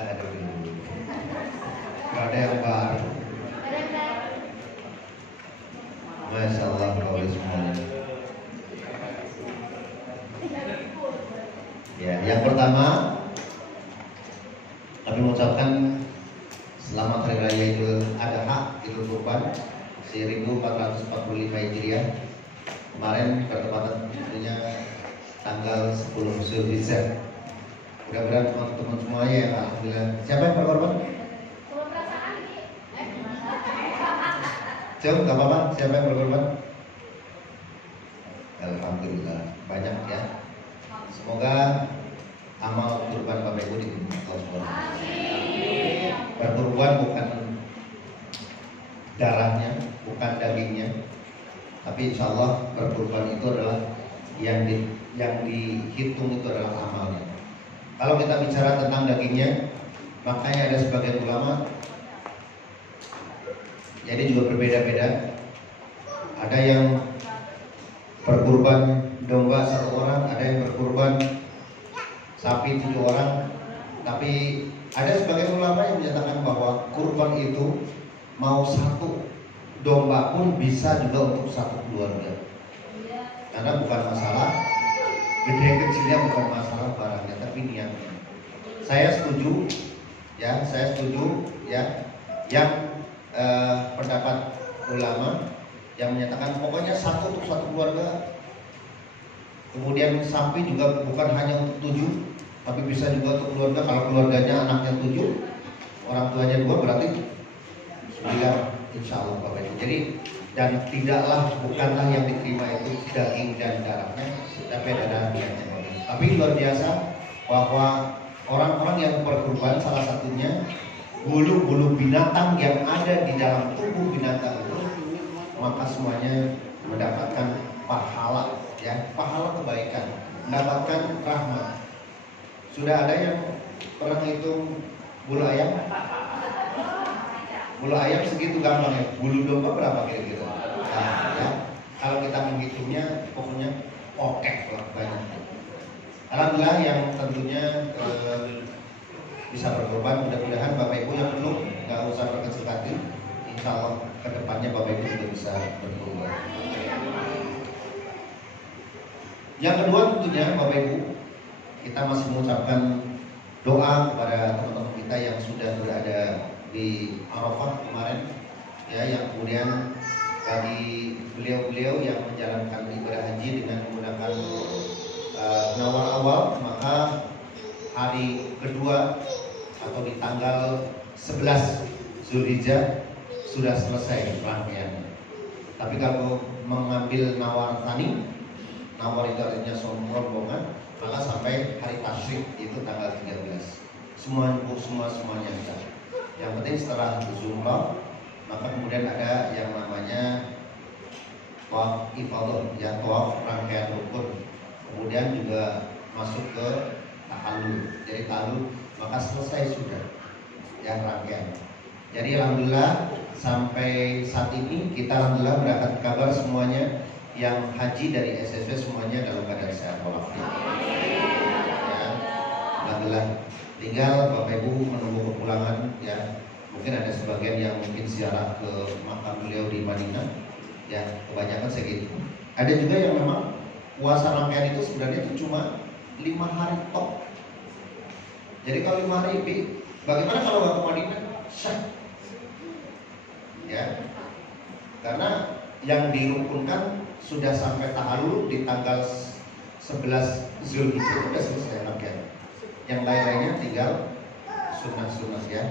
ada dulu. Gak ada yang baru. Masya Allah kau semuanya. Ya, yang pertama kami mengucapkan selamat Hari Raya Idul Adha, Idul Kurban 1445 Hijriah. Kemarin bertepatan tentunya tanggal 10 Zulhijjah. Mudah-mudahan teman-teman semuanya yang alhamdulillah. Siapa yang berkorban? Coba nggak apa-apa. Siapa yang berkorban? Alhamdulillah banyak ya. Semoga amal kurban Bapak Ibu diterima Allah SWT. Berkurban bukan darahnya, bukan dagingnya, tapi insya Allah berkurban itu adalah yang dihitung itu adalah amalnya. Kalau kita bicara tentang dagingnya, makanya ada sebagian ulama, jadi juga berbeda-beda. Ada yang berkurban domba 1 orang, ada yang berkurban sapi 7 orang. Tapi ada sebagian ulama yang menyatakan bahwa kurban itu mau 1 domba pun bisa juga untuk 1 keluarga. Karena bukan masalah gede kecilnya, bukan masalah barangnya, tapi niatnya. Saya setuju ya, yang pendapat ulama yang menyatakan pokoknya 1 untuk 1 keluarga. Kemudian sapi juga bukan hanya untuk 7, tapi bisa juga untuk keluarga. Kalau keluarganya anaknya 7, orang tuanya 2, berarti 9 insya Allah Bapak Ibu. Jadi dan bukanlah yang diterima itu daging dan darahnya, tapi ada niatnya. Tapi luar biasa bahwa orang-orang yang berkurban salah satunya bulu-bulu binatang yang ada di dalam tubuh binatang itu, maka semuanya mendapatkan pahala ya, pahala kebaikan, mendapatkan rahmat. Sudah ada yang pernah hitung bulu ayam? Bulu ayam segitu gampang ya. Bulu domba berapa kira-kira? Nah, ya. Kalau kita menghitungnya pokoknya okeh lah banyak. Alhamdulillah yang tentunya bisa berkorban. Mudah-mudahan Bapak Ibu yang belum nggak usah berkecil hati. Insya Allah kedepannya Bapak Ibu juga bisa berkorban. Yang kedua tentunya Bapak Ibu, kita masih mengucapkan doa kepada teman-teman kita yang sudah berada di Arafah kemarin ya, yang kemudian bagi beliau-beliau yang menjalankan ibadah haji dengan menggunakan nawar awal, maka hari kedua atau di tanggal 11 Zulhijjah sudah selesai rangkaiannya. Tapi kalau mengambil nawar tani, nawar itu artinya rombongan, maka sampai hari tasyrik itu tanggal 13. Semuanya bisa. Yang penting setelah Zumrah, maka kemudian ada yang namanya tawaf ifadah, ya tawaf rangkaian rukun. Kemudian juga masuk ke tahallul. Jadi tahallul maka selesai sudah yang rangkaian. Jadi alhamdulillah sampai saat ini kita alhamdulillah mendapat kabar semuanya yang haji dari SSW semuanya dalam keadaan sehat walafiat. Ya, alhamdulillah. Tinggal Bapak Ibu menunggu kepulangan ya. Mungkin ada sebagian yang mungkin ziarah ke makam beliau di Madinah. Ya, kebanyakan segitu. Ada juga yang memang puasa rangkaian itu sebenarnya itu cuma 5 hari top. Jadi kalau 5 hari bagaimana kalau nggak ke Madinah? Syah. Ya. Karena yang dirukunkan sudah sampai tahallul di tanggal 11 Zulhijjah sudah selesai rangkaian. Yang lain-lainnya tinggal sunnah-sunnah ya.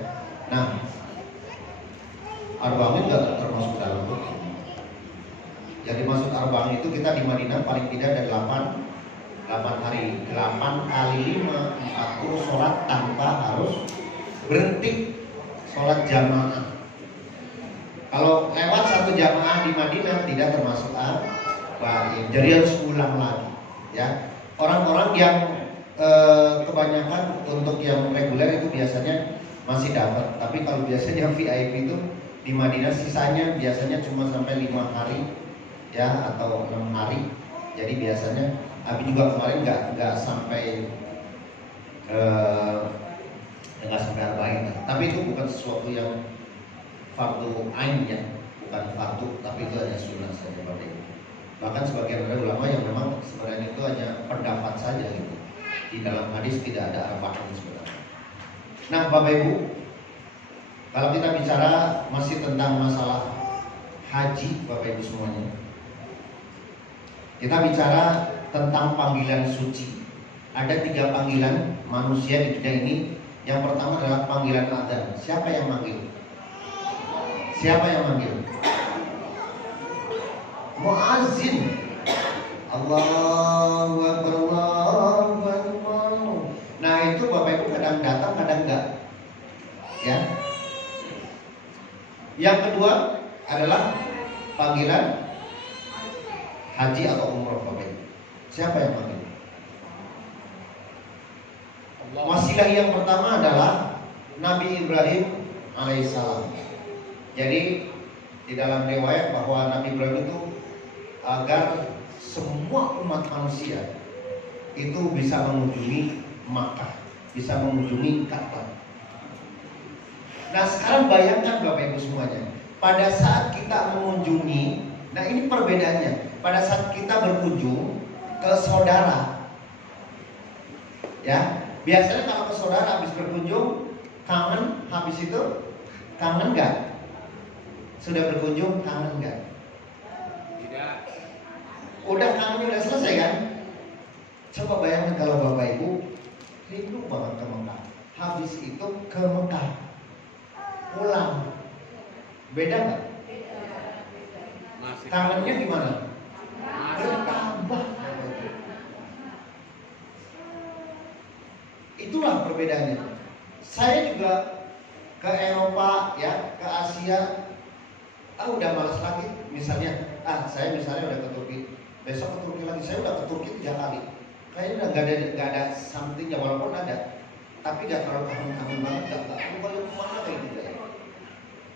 Nah, Arba'in juga termasuk dalam itu. Jadi maksud Arba'in itu kita di Madinah paling tidak ada 8 hari. 8 kali 5, 40 sholat tanpa harus berhenti sholat jamaah. Kalau lewat 1 jamaah di Madinah tidak termasuk Arba'in. Jadi harus ulang lagi ya. Orang-orang yang kebanyakan untuk yang reguler itu biasanya masih dapat, tapi kalau biasanya VIP itu di Madinah sisanya biasanya cuma sampai 5 hari ya atau 6 hari. Jadi biasanya Abi juga kemarin nggak sampai nggak sekedar baik. Tapi itu bukan sesuatu yang fardu ain ya, bukan fardu, tapi itu hanya sunnah saja Bapak Ibu. Bahkan sebagian ada ulama yang memang sebenarnya itu hanya pendapat saja gitu. Di dalam hadis tidak ada arba'in sebenarnya. Nah Bapak Ibu, kalau kita bicara masih tentang masalah haji Bapak Ibu semuanya, kita bicara tentang panggilan suci. Ada 3 panggilan manusia di dunia ini. Yang pertama adalah panggilan adzan. Siapa yang manggil? Siapa yang manggil? Muazzin. Allahu Akbar, Allahu Akbar. Nah itu Bapak Ibu kadang datang, kadang enggak. Ya. Yang kedua adalah panggilan haji atau umroh Bapak Ibu. Siapa yang manggil? Wasilah yang pertama adalah Nabi Ibrahim alaihissalam. Jadi di dalam riwayat bahwa Nabi Ibrahim itu agar semua umat manusia itu bisa mengunjungi Makkah, bisa mengunjungi Ka'bah. Nah sekarang bayangkan Bapak Ibu semuanya, pada saat kita mengunjungi, nah ini perbedaannya. Pada saat kita berkunjung ke saudara, ya biasanya kalau ke saudara habis berkunjung kangen, habis itu kangen nggak? Sudah berkunjung kangen nggak? Tidak. Udah kangennya udah selesai kan? Coba bayangkan kalau Bapak Ibu rindu banget ke Mekah, habis itu ke Mekah pulang, beda nggak? Kangennya gimana? Bertambah. Itulah perbedaannya. Saya juga ke Eropa ya, ke Asia, udah malas lagi. Misalnya, saya misalnya udah ke Turki, besok ke Turki lagi. Saya udah ke Turki 3 kali. Kayaknya udah nggak ada something ya, walaupun ada, tapi nggak terlalu kangen banget. Nggak kalau kemana kayak gitu ya.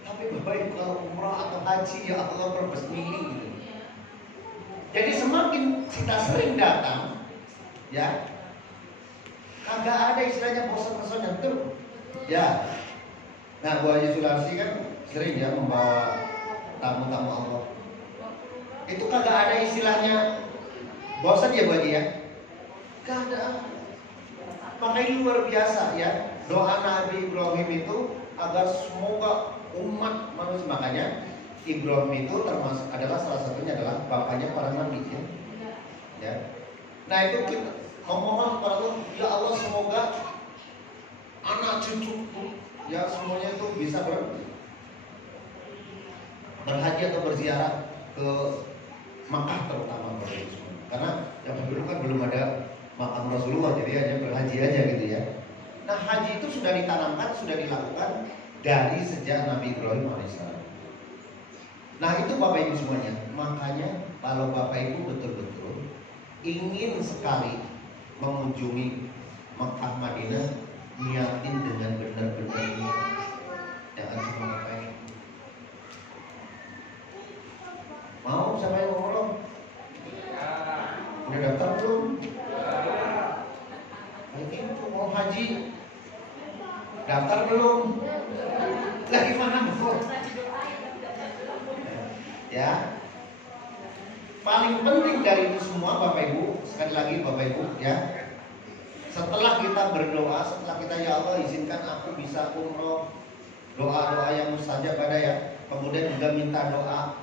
Tapi Bapak Ibu kalau umrah atau haji ya Allah berbesmili gitu. Jadi semakin kita sering datang, ya. Kagak ada istilahnya bosan-bosannya tuh. Ya. Nah, Bu Haji Sularsi kan sering ya membawa tamu-tamu Allah. Itu kagak ada istilahnya bosan ya Bu Haji ya? Kagak ada. Makanya luar biasa ya. Doa Nabi Ibrahim itu agar semoga umat manusia, makanya Ibrahim itu termasuk adalah salah satunya adalah bapaknya para nabi ya. Nah itu kita memohon kepada Allah, ya Allah semoga anak cucuku ya semuanya itu bisa berhaji atau berziarah ke Makkah terutama karena yang dulu kan belum ada makam Rasulullah, jadi hanya berhaji aja gitu ya. Nah haji itu sudah ditanamkan, sudah dilakukan dari sejak Nabi Ibrahim alaihissalam. Nah itu Bapak Ibu semuanya, makanya kalau Bapak Ibu betul-betul ingin sekali mengunjungi Makkah Madinah, niatin dengan benar-benar niat, jangan cuma ngapain. Mau siapa yang ngomong? Udah daftar belum? Itu mau haji, daftar belum? Lagi mana Bu? Ya. Paling penting dari itu semua Bapak Ibu, sekali lagi Bapak Ibu ya. Setelah kita berdoa, setelah kita ya Allah izinkan aku bisa umroh, doa-doa yang mustajab ada ya. Kemudian juga minta doa.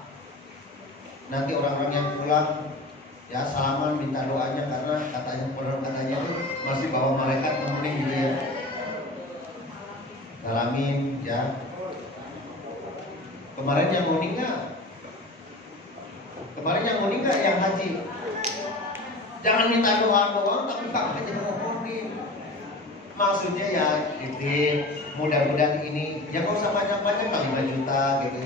Nanti orang-orang yang pulang ya salaman minta doanya karena katanya itu masih bawa malaikat nemenin gitu ya. Salamin ya. Kemarin yang mau nikah, yang haji, jangan minta doa doang tapi pakainya ngomongin. Maksudnya ya titik, mudah-mudahan ini ya nggak usah banyak-banyak kali 5 juta gitu.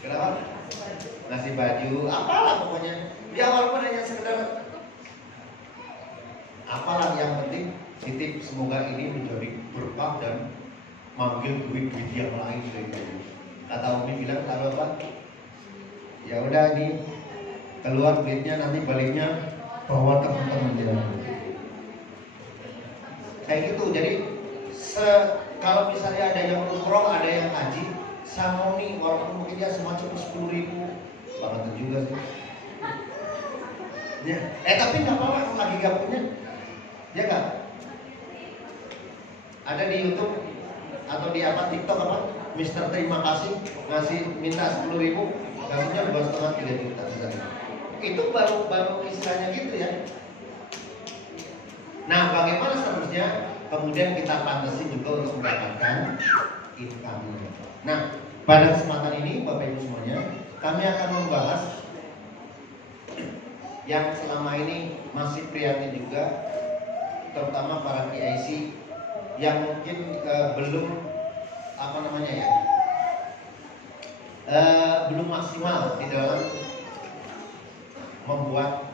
Kenapa? Ngasih baju, apalah pokoknya. Ya walaupun hanya sekedar, apalah yang penting titip semoga ini menjadi berkah dan manggil duit-duit yang lain gitu. Kata Umi bilang kalau apa? Ya udah nih keluar duitnya nanti baliknya bawa teman-teman dia. kayak gitu. Jadi kalau misalnya ada yang umroh, ada yang haji, Samoni walaupun mungkin dia cuma cukup 10.000, banget juga sih. Ya. Tapi nggak apa-apa kalau lagi nggak punya, ya nggak? Ada di YouTube atau di TikTok Mister terima kasih ngasih minta 10.000, kasihnya 2,5-3 juta. Itu baru istilahnya gitu ya. Nah, bagaimana seterusnya? Kemudian kita pantasi juga untuk mendapatkan income. Nah, pada kesempatan ini Bapak Ibu semuanya, kami akan membahas yang selama ini masih prihatin juga, terutama para PIC yang mungkin belum belum maksimal di dalam membuat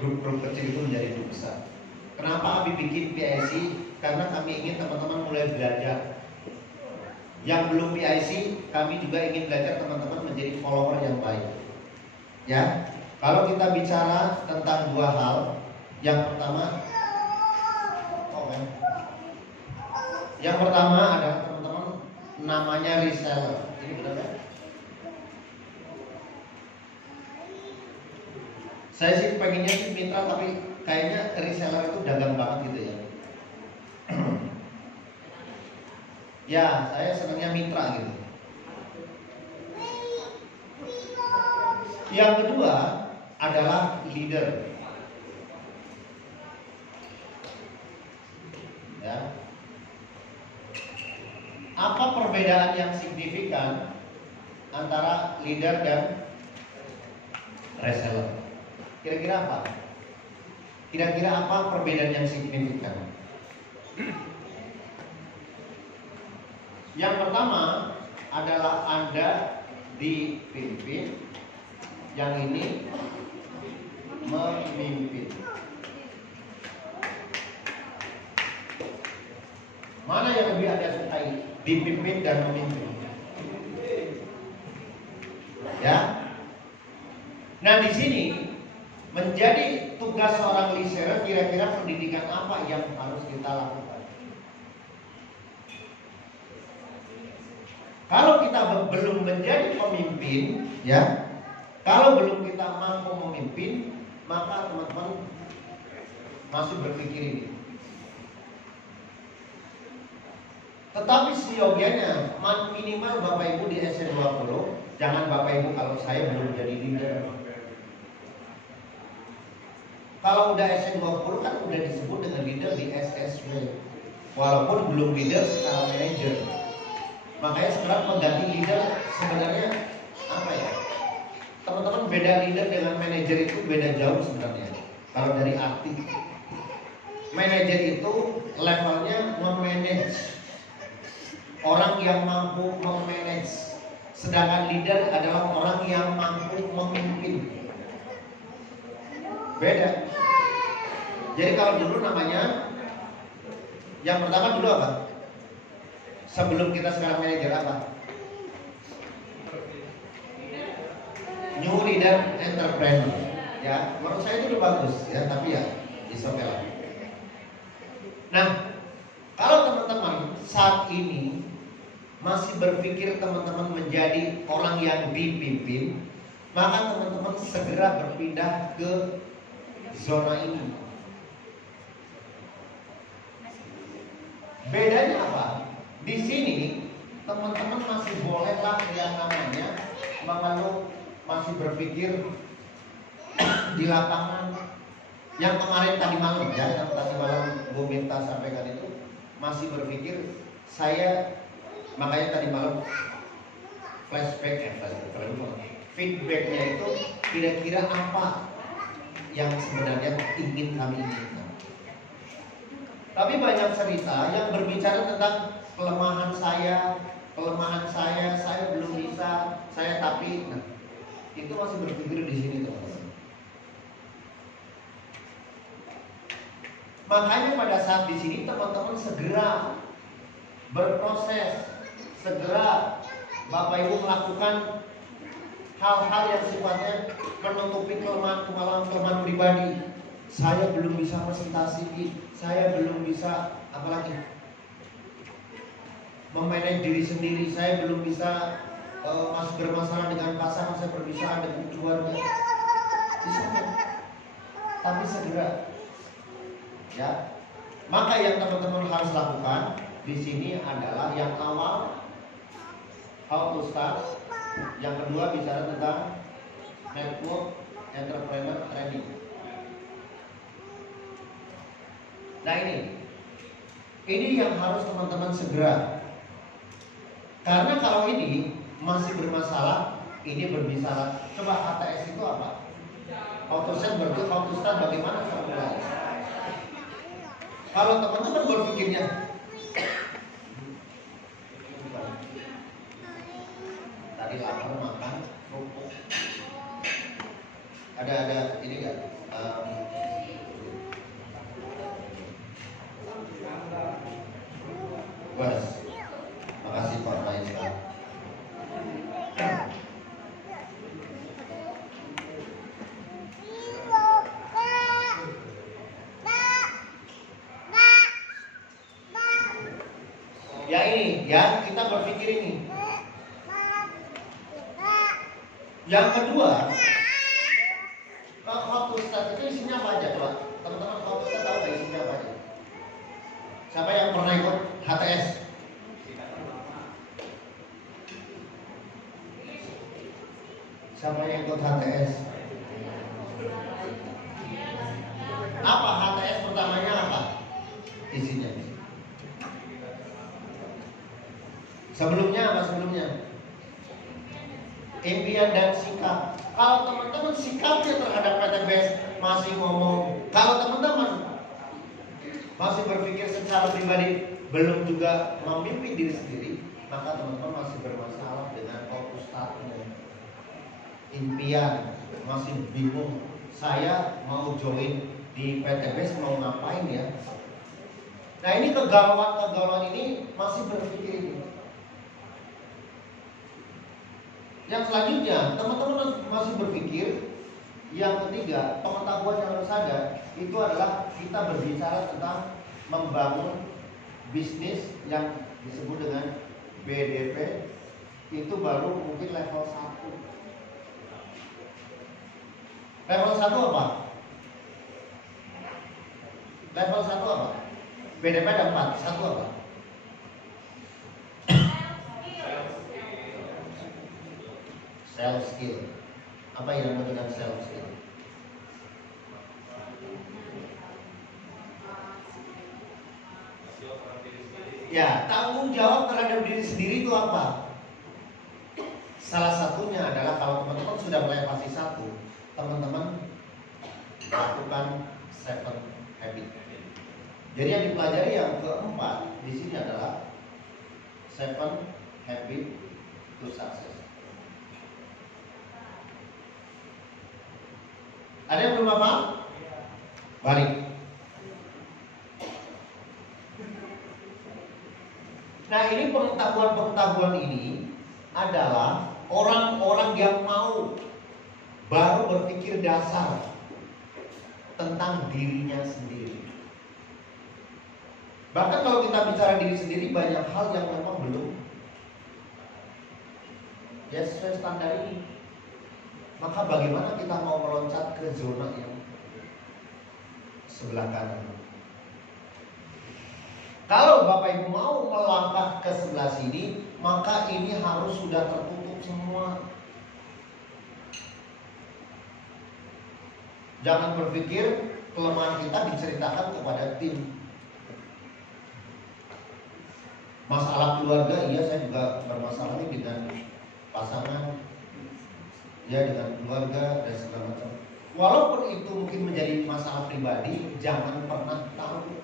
grup-grup kecil itu menjadi grup besar. Kenapa Abi bikin PIC? Karena kami ingin teman-teman mulai belajar. Yang belum PIC, kami juga ingin belajar teman-teman menjadi follower yang baik. Ya, kalau kita bicara tentang dua hal, yang pertama, adalah teman-teman namanya reseller. Ini benar ya? Saya sih pengennya sih mitra, tapi kayaknya reseller itu dagang banget gitu ya. Ya, saya senangnya mitra gitu. Yang kedua adalah leader. Ya. Apa perbedaan yang signifikan antara leader dan reseller? Kira-kira apa? Kira-kira apa perbedaan yang signifikan? Yang pertama adalah Anda dipimpin, yang ini memimpin. Mana yang lebih Anda sukai? Dipimpin dan memimpin. Ya. Nah, di sini menjadi tugas seorang reseller, kira-kira pendidikan apa yang harus kita lakukan? Kalau kita belum menjadi pemimpin, ya, kalau belum kita mampu memimpin, maka teman-teman masih berpikir ini. Tetapi seyogianya minimal Bapak Ibu di SN20, jangan Bapak Ibu kalau saya belum jadi leader. Kalau udah SN20 kan udah disebut dengan leader di SSW, walaupun belum leader secara manajer. Makanya sekarang mengganti leader sebenarnya apa ya? Teman-teman, beda leader dengan manajer itu beda jauh sebenarnya. Kalau dari arti, manajer itu levelnya memanage, orang yang mampu memanage. Sedangkan leader adalah orang yang mampu memimpin. Beda. Jadi kalau dulu namanya, yang pertama dulu apa? Sebelum kita sekarang manajer apa? New leader entrepreneur. Ya, menurut saya itu udah bagus ya, tapi ya oke lah. Nah, kalau teman-teman saat ini masih berpikir teman-teman menjadi orang yang dipimpin, maka teman-teman segera berpindah ke zona ini. Bedanya apa? Di sini teman-teman masih bolehlah yang namanya mengeluh, masih berpikir di lapangan. Yang kemarin tadi malam ya, yang tadi malam Bu Minta sampaikan itu masih berpikir saya, makanya tadi malam feedbacknya itu kira-kira apa yang sebenarnya ingin kami inginkan. Tapi banyak cerita yang berbicara tentang kelemahan saya belum bisa, saya tapi, nah, itu masih berpikir di sini teman-teman. Makanya pada saat di sini teman-teman segera berproses, segera Bapak Ibu melakukan hal-hal yang sifatnya menutupi kelemahan pribadi. Saya belum bisa presentasi, saya belum bisa apalagi memanage diri sendiri, saya belum bisa masih bermasalah dengan pasangan, saya berpisah dengan keluarga. Bisa, tapi segera, ya. Maka yang teman-teman harus lakukan di sini adalah yang awal, how to start. Yang kedua bicara tentang network entrepreneur training. Nah ini yang harus teman-teman segera. Karena kalau ini masih bermasalah, ini berbicara. Coba HTS itu apa? How to start berarti how to start, bagaimana cara mulai. Kalau teman-teman berpikirnya tadi lapar makan kerupuk, ada ini enggak? Bos, makasih Pak Maisa. Ya ini, ya kita berpikir ini. Yang kedua, how to start itu isinya apa aja coba? Teman-teman how to start tahu nggak isinya apa aja? Siapa yang pernah ikut HTS? Siapa yang ikut HTS? Apa HTS pertamanya apa? Isinya. Sebelumnya apa sebelumnya? Impian dan sikap. Kalau teman-teman sikapnya terhadap PTBS masih ngomong, kalau teman-teman masih berpikir secara pribadi, belum juga memimpin diri sendiri, maka teman-teman masih bermasalah dengan fokus startnya. Impian, masih bingung, saya mau join di PTBS mau ngapain ya? Nah ini kegalauan ini masih berpikir ini. Yang selanjutnya, teman-teman masih berpikir. Yang ketiga, pengetahuan yang harus ada itu adalah kita berbicara tentang membangun bisnis yang disebut dengan BDP. Itu baru mungkin level 1. Level 1 apa? Level 1 apa? BDP ada 4, 1 apa? Self skill. Apa yang disebut dengan self skill? Ya, tanggung jawab terhadap diri sendiri itu apa? Salah satunya adalah kalau teman-teman sudah mulai fase 1, teman-teman lakukan 7 habit. Jadi yang dipelajari yang keempat di sini adalah 7 habit to success. Ada yang belum apa? Balik. Nah ini pengetahuan ini adalah orang-orang yang mau baru berpikir dasar tentang dirinya sendiri. Bahkan kalau kita bicara diri sendiri, banyak hal yang memang belum ya sesuai standar ini. Maka bagaimana kita mau meloncat ke zona yang sebelah kanan? Kalau Bapak Ibu mau melangkah ke sebelah sini, maka ini harus sudah tertutup semua. Jangan berpikir kelemahan kita diceritakan kepada tim. Masalah keluarga, iya saya juga bermasalah dengan pasangan, ya dengan keluarga dan segala macam. Walaupun itu mungkin menjadi masalah pribadi, jangan pernah tahu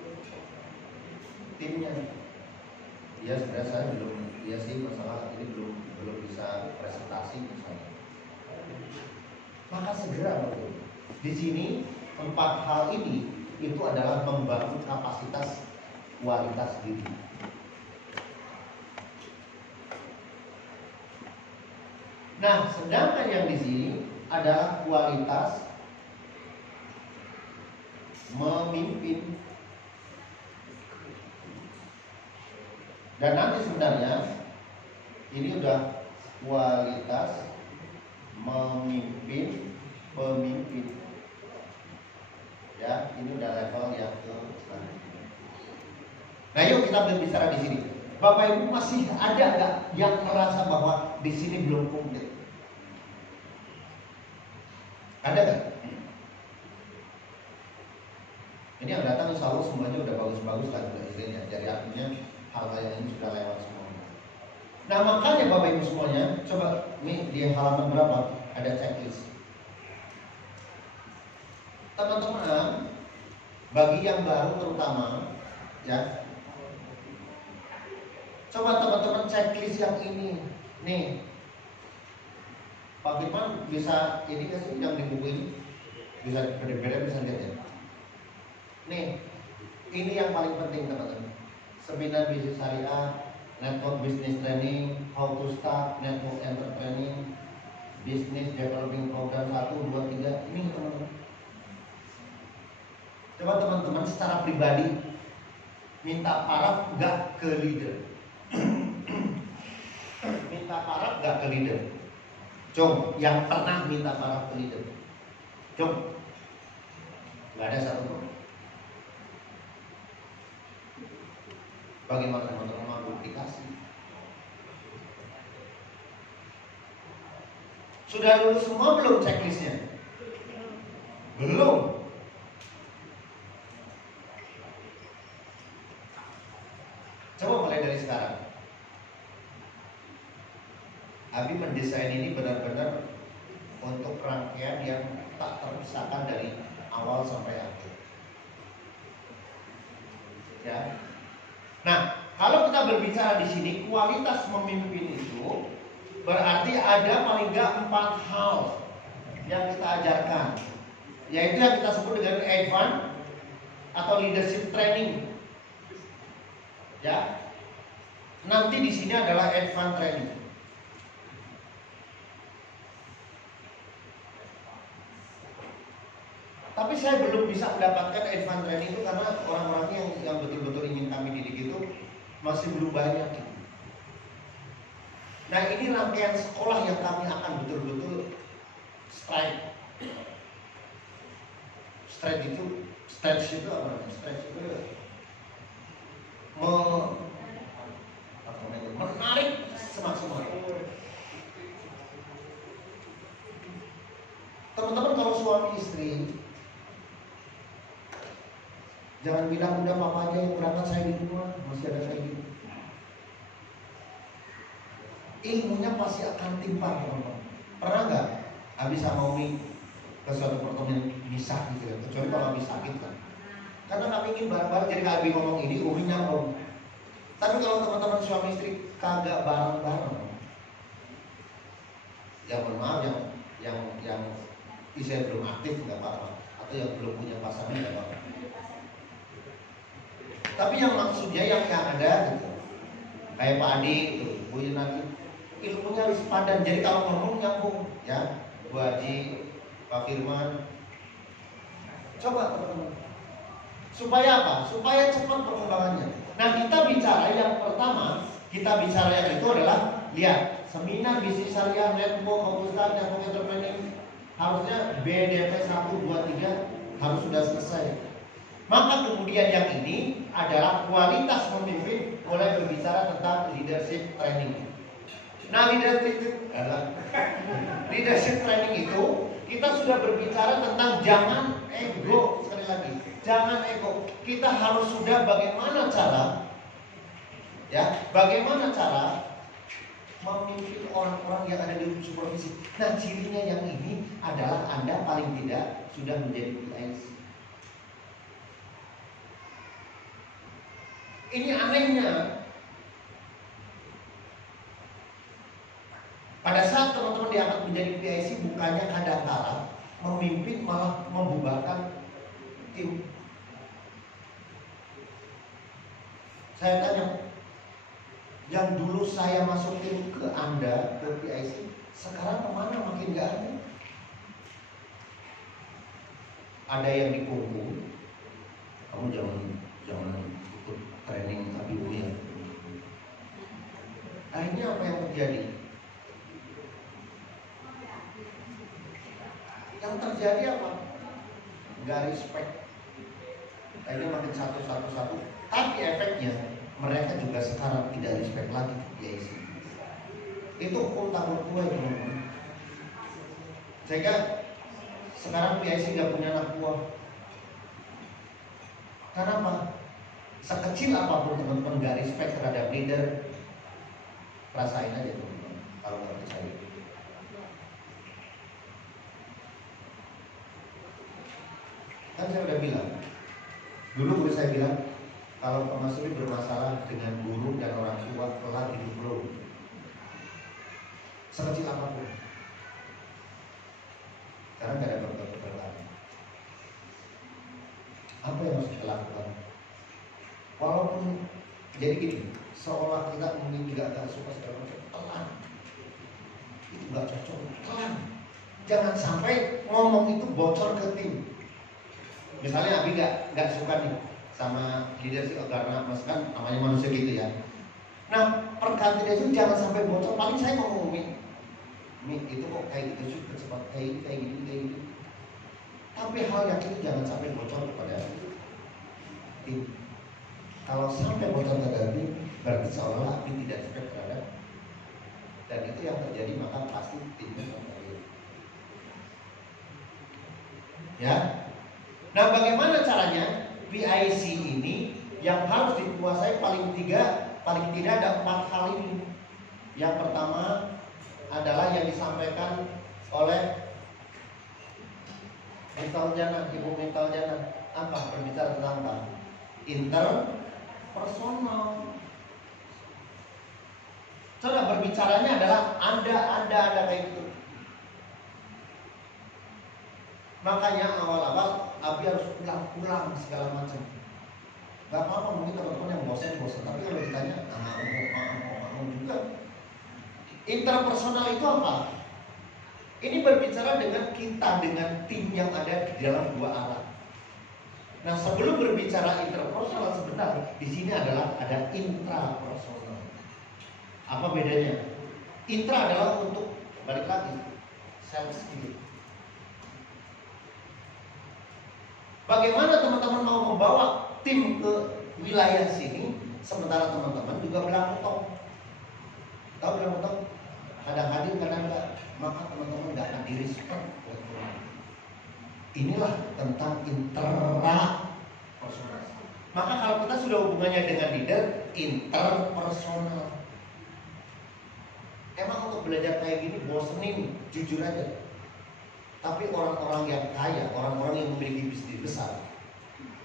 timnya. Ya sebenarnya saya belum, ya sih masalah ini belum bisa presentasi misalnya. Maka segera betul. Di sini 4 hal ini itu adalah membangun kapasitas kualitas diri. Nah, sedangkan yang di sini adalah kualitas memimpin. Dan nanti sebenarnya ini udah kualitas memimpin pemimpin. Ya, ini udah level yang ke selanjutnya. Nah, yuk kita berbicara di sini. Bapak Ibu masih ada nggak yang merasa bahwa di sini belum komplit? Ada nggak? Ini yang datang insya Allah semuanya udah bagus-bagus lah hasilnya. Jadi artinya hal-hal yang ini sudah lewat semuanya. Nah makanya Bapak Ibu semuanya, coba nih di halaman berapa ada checklist. Teman-teman, bagi yang baru terutama, ya, coba teman-teman checklist yang ini, nih, Pak Firman bisa ini kasih yang di buku ini, bisa beda-beda bisa lihat ya. Nih, ini yang paling penting teman-teman. Seminar bisnis syariah, network business training, how to start network enter training, business developing program 1, 2, 3. Ini teman-teman. Coba teman-teman secara pribadi minta paraf gak ke leader. Minta paraf gak ke leader. Coba yang pernah minta paraf ke leader. Coba. Gak ada satu pun. Bagaimana teman-teman mau aplikasi? Sudah lulus semua belum checklistnya? Belum. Coba mulai dari sekarang. Abi mendesain ini benar-benar untuk rangkaian yang tak terpisahkan dari awal sampai akhir. Ya. Nah, kalau kita berbicara di sini kualitas memimpin itu berarti ada paling nggak 4 hal yang kita ajarkan, yaitu yang kita sebut dengan advance atau leadership training. Ya, nanti di sini adalah advance training. Tapi saya belum bisa mendapatkan advance training itu karena orang-orangnya yang betul-betul ingin kami didik itu masih belum banyak. Nah ini rangkaian sekolah yang kami akan betul-betul stretch itu apa namanya? Stretch itu menarik semaksimal. Teman-teman kalau suami istri jangan bilang udah papa aja yang berangkat, saya di rumah masih ada saya gitu. Ilmunya pasti akan timpang teman-teman. Pernah nggak habis sama Umi ke suatu pertemuan bisa gitu ya? Kecuali kalau habis sakit kan. Karena kami ingin bareng-bareng, jadi kalau Abi ngomong ini Umi nyambung. Tapi kalau teman-teman suami istri kagak bareng-bareng, ya mohon maaf yang istri belum aktif nggak apa-apa, atau yang belum punya pasangan nggak apa-apa. Tapi yang maksudnya yang ada gitu, kayak Pak Adi gitu, Bu Yunani, ilmunya harus padan. Jadi kalau ngomong nyambung, ya, Bu Haji, Pak Firman. Coba teman-teman. Supaya apa? Supaya cepat perkembangannya. Nah kita bicara yang pertama, kita bicara yang itu adalah lihat seminar bisnis syariah network komputasi network entrepreneur harusnya BDP 1, 2, 3 harus sudah selesai. Maka kemudian yang ini adalah kualitas memimpin, mulai berbicara tentang leadership training. Nah leadership training itu kita sudah berbicara tentang jangan ego. Sekali lagi, jangan ego. Kita harus sudah bagaimana cara, ya, bagaimana cara memimpin orang-orang yang ada di supervisi. Nah cirinya yang ini adalah Anda paling tidak sudah menjadi PIC. Ini anehnya, pada saat teman-teman diangkat menjadi PIC, bukannya kadangkala memimpin malah membubarkan tim. Saya tanya, yang dulu saya masukin ke Anda ke PIC, sekarang kemana? Makin gak ada. Ada yang dikungkung, kamu jangan ikut training ABU ya. Akhirnya apa yang terjadi? Yang terjadi apa? Nggak respect. Akhirnya makin satu. Tapi efeknya mereka juga sekarang tidak respect lagi ke PIC. Itu hukum tahun tua teman-teman. Sehingga sekarang PIC nggak punya anak buah. Karena apa? Sekecil apapun teman-teman nggak respect terhadap leader, rasain aja teman-teman. Kalau nggak percaya. Kan saya udah bilang, dulu guru saya bilang, kalau pemasuri bermasalah dengan guru dan orang tua, kelak hidup lo. Sekecil apapun. Karena gak ada berkata-kata. Apa yang harus kita lakukan? Walaupun jadi gini, seolah kita mungkin juga gak suka segala macam, telan. Itu gak cocok, telan. Jangan sampai ngomong itu bocor ke tim. Misalnya Abi nggak suka nih sama leadership karena mas kan namanya manusia gitu ya. Nah pergantian itu jangan sampai bocor. Paling saya ngomongin, nih itu kok kayak gitu sih cepat kayak gitu. Tapi hal yang itu jangan sampai bocor kepada tim. Kalau sampai bocor kepada tim, berarti seolah Abi tidak respect terhadap. Dan itu yang terjadi, maka pasti timnya akan terjadi. Ya. Nah, bagaimana caranya PIC ini yang harus dikuasai paling tidak ada 4 hal ini. Yang pertama adalah yang disampaikan oleh Ibu Mintal Jana. Apa? Berbicara tentang apa? Interpersonal. Saudara, berbicaranya adalah Anda kayak gitu. Makanya awal-awal Abi harus pulang segala macam. Gak apa-apa, mungkin teman-teman yang bosan. Tapi kalau ditanya, mau juga. Interpersonal itu apa? Ini berbicara dengan kita, dengan tim yang ada di dalam 2 arah. Nah, sebelum berbicara interpersonal sebenarnya di sini adalah ada intrapersonal. Apa bedanya? Intra adalah untuk balik lagi self skill. Bagaimana teman-teman mau membawa tim ke wilayah sini, sementara teman-teman juga bilang betul. Tahu bilang betul? Kadang hadir, kadang enggak. Maka teman-teman enggak akan direspek. Inilah tentang intrapersonal. Maka kalau kita sudah hubungannya dengan leader, interpersonal. Emang untuk belajar kayak gini bosenin, jujur aja. Tapi orang-orang yang kaya, orang-orang yang memiliki bisnis besar,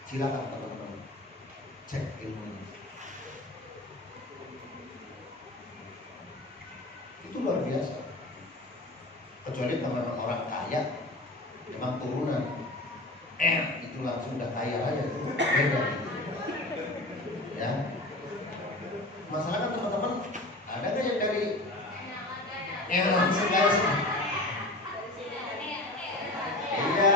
silakan teman-teman cek ilmunya. Itu luar biasa. Kecuali teman-teman orang kaya, memang turunan, itu langsung udah kaya aja, itu beda. Ya, masalah kan teman-teman, ada nggak yang dari langsung kaya sih? Iya,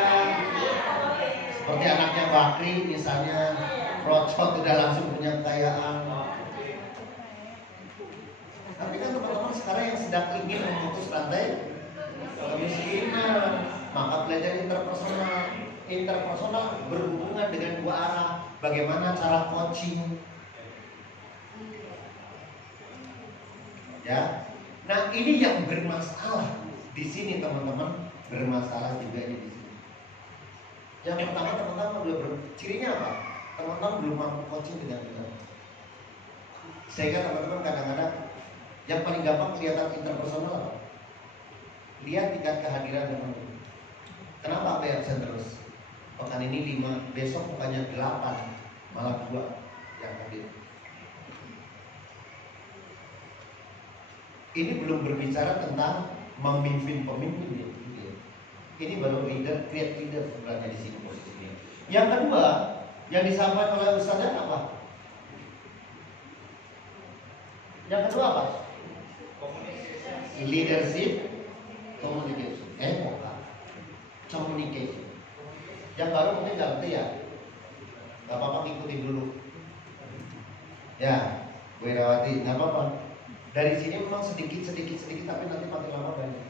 seperti anaknya Bakri misalnya, Rocot udah langsung punya kekayaan. Tapi kan teman-teman sekarang yang sedang ingin memutus rantai kemiskinan, maka belajar interpersonal. Interpersonal berhubungan dengan 2 arah. Bagaimana cara coaching? Ya, nah ini yang bermasalah di sini teman-teman, bermasalah juga di sini. Yang pertama teman-teman udah cirinya apa? Teman-teman belum mampu coaching dengan benar. Sehingga teman-teman kadang-kadang yang paling gampang kelihatan interpersonal apa? Lihat tingkat kehadiran teman-teman. Kenapa apa yang absen terus? Pekan ini 5, besok bukannya 8, malah 2 yang hadir. Ini belum berbicara tentang memimpin pemimpin ya. Ini baru leader, create leader sebenarnya di sini posisinya. Yang kedua, yang disampaikan oleh Ustazah apa? Yang kedua apa? Leadership, communication. Bukan. Communication. Yang baru mungkin nggak ngerti ya. Gak apa-apa, ngikutin dulu. Ya, Bu Irawati, gak apa-apa. Dari sini memang sedikit, tapi nanti makin lama banyak.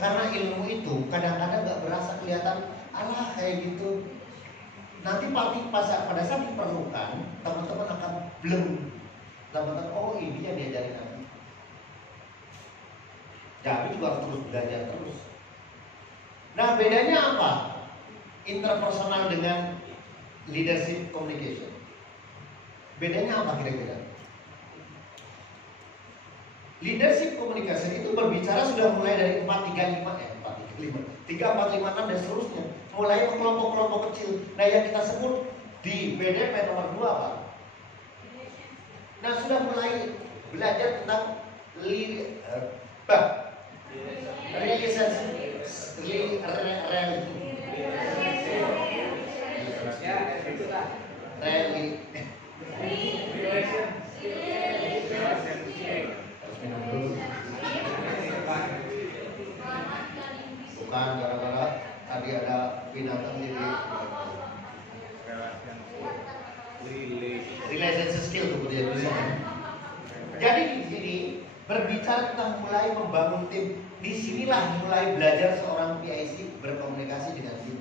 Karena ilmu itu kadang-kadang gak berasa kelihatan, alah kayak gitu. Nanti pada saat diperlukan, teman-teman akan bleng. Teman-teman, oh ini yang diajarin aku. Jadi juga harus terus belajar terus. Nah, bedanya apa? Interpersonal dengan leadership communication. Bedanya apa kira-kira? Leadership communication itu berbicara sudah mulai dari 4, 3, 5, 3, 4, 5, 6 dan seterusnya. Mulai ke kelompok-kelompok kecil. Nah, yang kita sebut di BDP nomor 2 apa? Nah, sudah mulai belajar tentang bukan gara-gara tadi ada binatang jadi relationship skill tuh dia tulisannya. Jadi di sini berbicara tentang mulai membangun tim. Disinilah mulai belajar seorang PIC berkomunikasi dengan tim.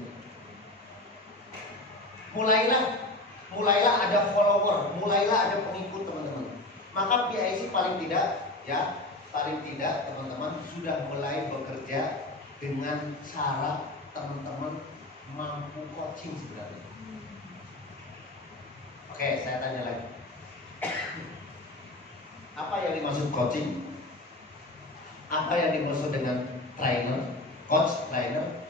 Mulailah ada follower, mulailah ada pengikut teman-teman. Maka PIC paling tidak teman-teman sudah mulai bekerja dengan cara teman-teman mampu coaching sebenarnya. Oke, saya tanya lagi. Apa yang dimaksud coaching? Apa yang dimaksud dengan trainer, coach, trainer?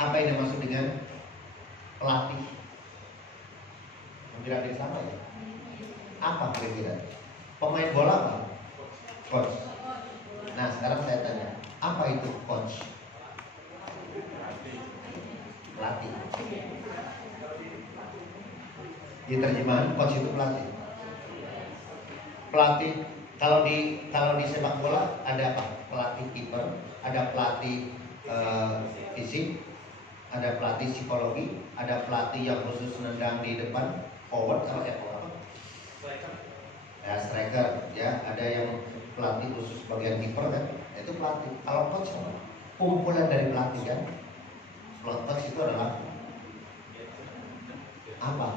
Apa yang dimaksud dengan pelatih? Hampir ada yang sama ya? Apa kira-kira? Pemain bola apa? Coach. Nah, sekarang saya tanya, apa itu coach? Pelatih. Di terjemahan coach itu pelatih. Pelatih kalau di sepak bola ada apa? Pelatih kiper, ada pelatih fisik, ada pelatih psikologi, ada pelatih yang khusus nendang di depan, forward apa? Ya, striker, ya, ada yang pelatih khusus bagian kiper kan, itu pelatih. Kalau coach apa? Kumpulan dari pelatih kan. Coach itu adalah apa?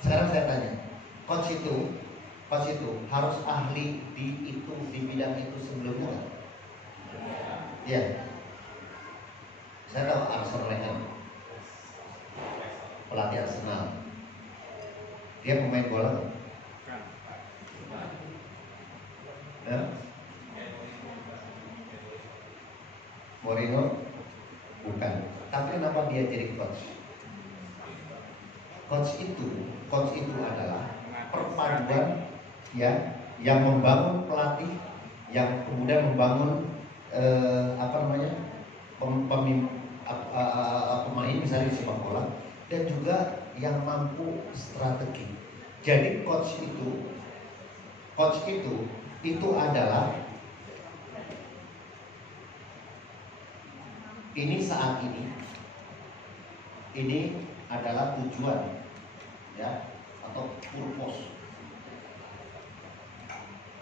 Sekarang saya tanya, coach itu harus ahli di bidang itu sebelumnya kan? Iya. Saya tahu Arsenal Wenger, pelatih Arsenal. Dia pemain bola kan? Ya? Mourinho bukan. Tapi kenapa dia jadi coach? Coach itu adalah perpaduan ya, yang membangun pelatih, yang kemudian membangun pemain misalnya di sepak bola, dan juga yang mampu strategi. Jadi coach itu adalah saat ini adalah tujuan ya, atau purpose.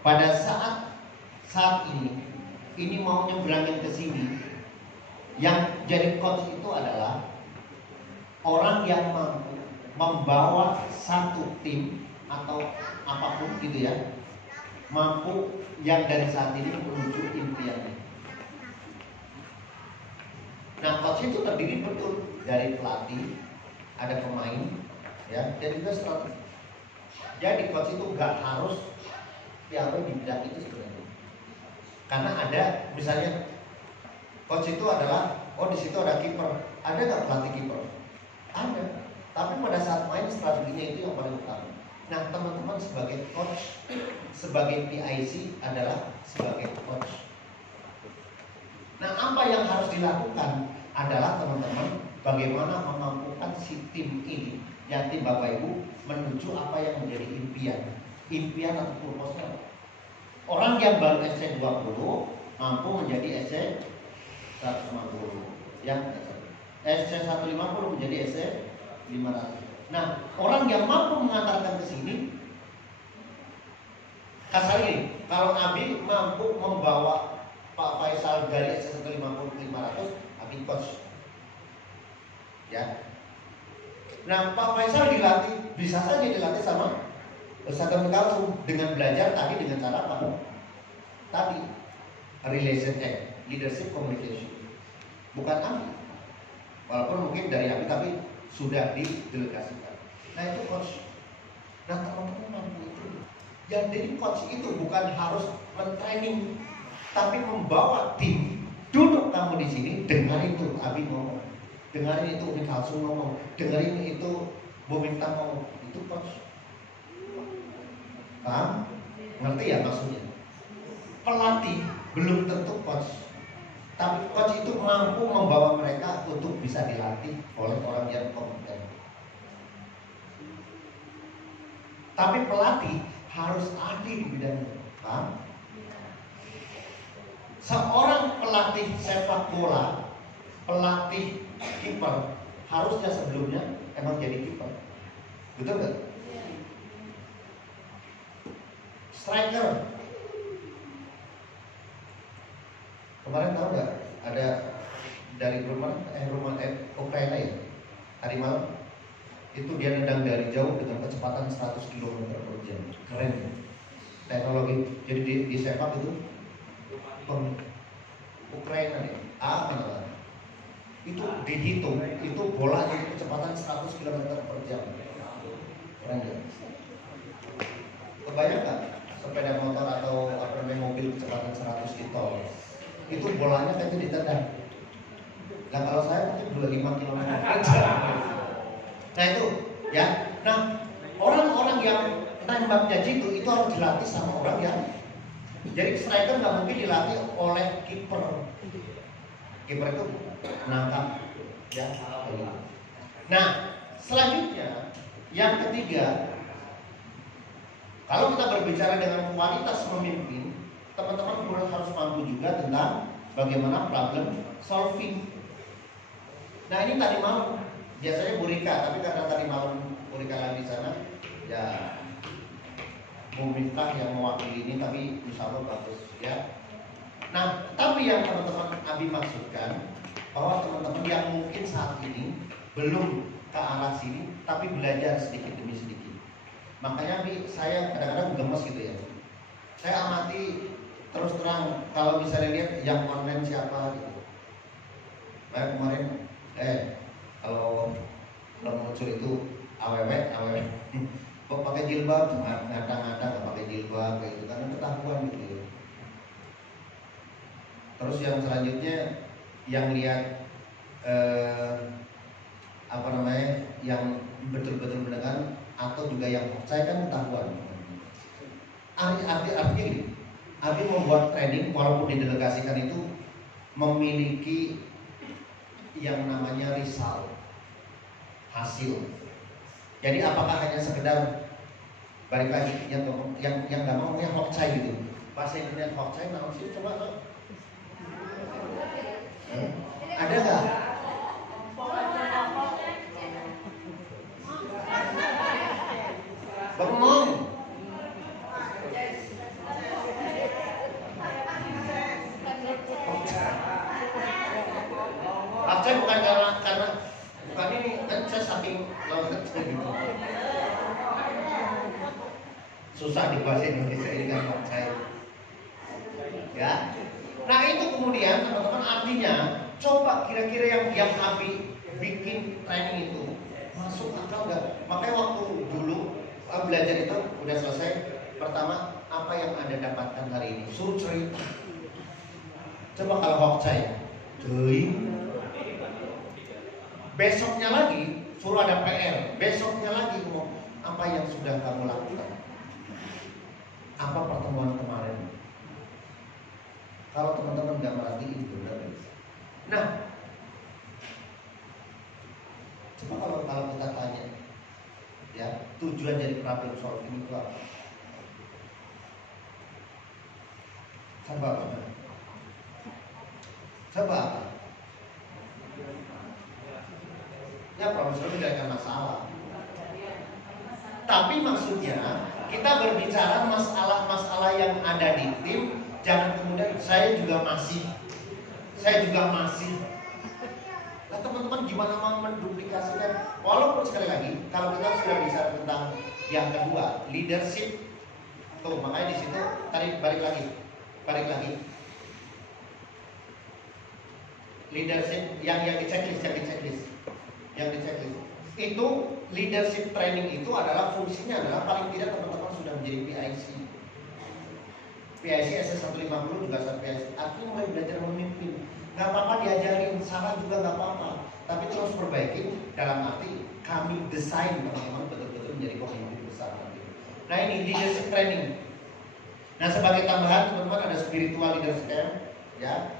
Pada saat ini mau nyebrangin ke sini, yang jadi coach itu adalah orang yang mampu membawa satu tim atau apapun gitu ya, mampu yang dari saat ini menuju impiannya. Nah, coach itu terdiri betul dari pelatih, ada pemain, ya, dan juga strategi. Jadi coach itu nggak harus piawai di bidang itu sebenarnya. Karena ada misalnya coach itu adalah, oh di situ ada kiper, ada nggak pelatih kiper? Ada. Tapi pada saat main strateginya itu yang paling utama. Nah, teman-teman sebagai coach, sebagai PIC adalah sebagai coach. Nah, apa yang harus dilakukan adalah teman-teman bagaimana memampukan si tim ini, ya tim Bapak Ibu, menuju apa yang menjadi impian atau purpose-nya. Orang yang baru SC 20 mampu menjadi SC 150, ya. SC150 menjadi SC500. Nah, orang yang mampu mengantarkan ke sini, kasar ini, kalau Abi mampu membawa Pak Faisal dari SC150 ke 500, Abi coach. Ya. Nah, Pak Faisal dilatih, bisa saja dilatih sama Ustadz Kalsum dengan belajar tadi dengan cara apa? Tadi leadership communication. Bukan Abi. Walaupun mungkin dari Abi tapi sudah didelegasikan. Nah itu coach. Nah teman-teman mampu itu. Yang jadi coach itu bukan harus mentraining, tapi membawa tim. Duduk kamu di sini, dengarin itu Abi ngomong, dengarin itu Umi Kalsum ngomong, dengarin itu Bu Minta ngomong. Itu coach. Paham? Ngerti ya maksudnya? Pelatih belum tentu coach, tapi coach itu mampu membawa mereka untuk bisa dilatih oleh orang yang kompeten. Tapi pelatih harus ahli di bidangnya. Paham? Seorang pelatih sepak bola, pelatih kiper, harusnya sebelumnya emang jadi kiper. Betul nggak? Striker. Kemarin tahu nggak ada dari rumah Ukraina ya, hari malam itu dia nendang dari jauh dengan kecepatan 100 km per jam. Keren ya? Teknologi. Jadi di sepak itu Ukraina nih, mana itu dihitung, itu bola dengan kecepatan 100 km per jam. Keren ya? Kebayangkan sepeda motor atau mobil kecepatan 100 km, itu bolanya kan itu ditendang. Nah kalau saya mungkin 25 km per jam. Nah itu ya. Nah orang-orang yang nembaknya jitu itu harus dilatih sama orang yang, jadi striker nggak mungkin dilatih oleh kiper. Kiper itu nangkap ya. Nah selanjutnya yang ketiga, kalau kita berbicara dengan kualitas memimpin, teman-teman harus mampu juga tentang bagaimana problem solving. Nah ini tadi malam biasanya Bu Rika, tapi karena tadi malam Bu Rika lagi di sana, ya Bu Miftah yang mewakili ini, tapi insya Allah bagus ya. Nah tapi yang teman-teman Abi maksudkan, bahwa teman-teman yang mungkin saat ini belum ke arah sini, tapi belajar sedikit demi sedikit. Makanya saya kadang-kadang gemes gitu ya. Saya amati terus terang, kalau misalnya lihat yang online siapa gitu. Kayak kemarin kalau muncul itu aww kok pakai jilbab, ngata-ngata nggak pakai jilbab kayak gitu, karena ketahuan gitu. Terus yang selanjutnya yang lihat yang betul-betul mendengar atau juga yang saya kan ketahuan. Artinya gini, Abi membuat training walaupun didelegasikan itu memiliki yang namanya result, hasil. Jadi apakah hanya sekedar balik lagi yang nggak mau yang hokcai gitu, bahasa Indonesia hokcai, nah sih coba ada nggak? Bengong. Hokcai bukan karena bukan ini kan saya saking lawan gitu. Susah di bahasa Indonesia ini kan hokcai. Ya. Nah itu kemudian teman-teman artinya coba kira-kira yang Abi bikin training itu masuk akal nggak? Makanya waktu dulu belajar itu udah selesai, pertama apa yang Anda dapatkan hari ini? Suruh cerita. Coba kalau hokcai, besoknya lagi suruh ada PR, besoknya lagi mau apa yang sudah kamu lakukan? Apa pertemuan kemarin? Kalau teman-teman nggak merhatiin benar. Nah, coba kalau kita tanya, ya tujuan dari problem solving itu apa? Coba apa? Ya profesor tidak akan masalah. Tapi maksudnya kita berbicara masalah-masalah yang ada di tim, jangan kemudian saya juga masih. Nah teman-teman gimana mau menduplikasikan? Walaupun sekali lagi kalau kita sudah bicara tentang yang kedua, leadership, tuh makanya di situ tadi balik lagi. Leadership yang di checklist. Itu leadership training itu adalah fungsinya adalah paling tidak teman-teman sudah menjadi PIC. PIC SS150 juga saat PIC. Artinya mulai belajar memimpin. Gak apa-apa diajarin, salah juga gak apa-apa. Tapi terus perbaikin dalam arti kami desain teman-teman betul-betul menjadi pemimpin besar nanti. Nah ini leadership training. Nah sebagai tambahan teman-teman ada spiritual leadership ya,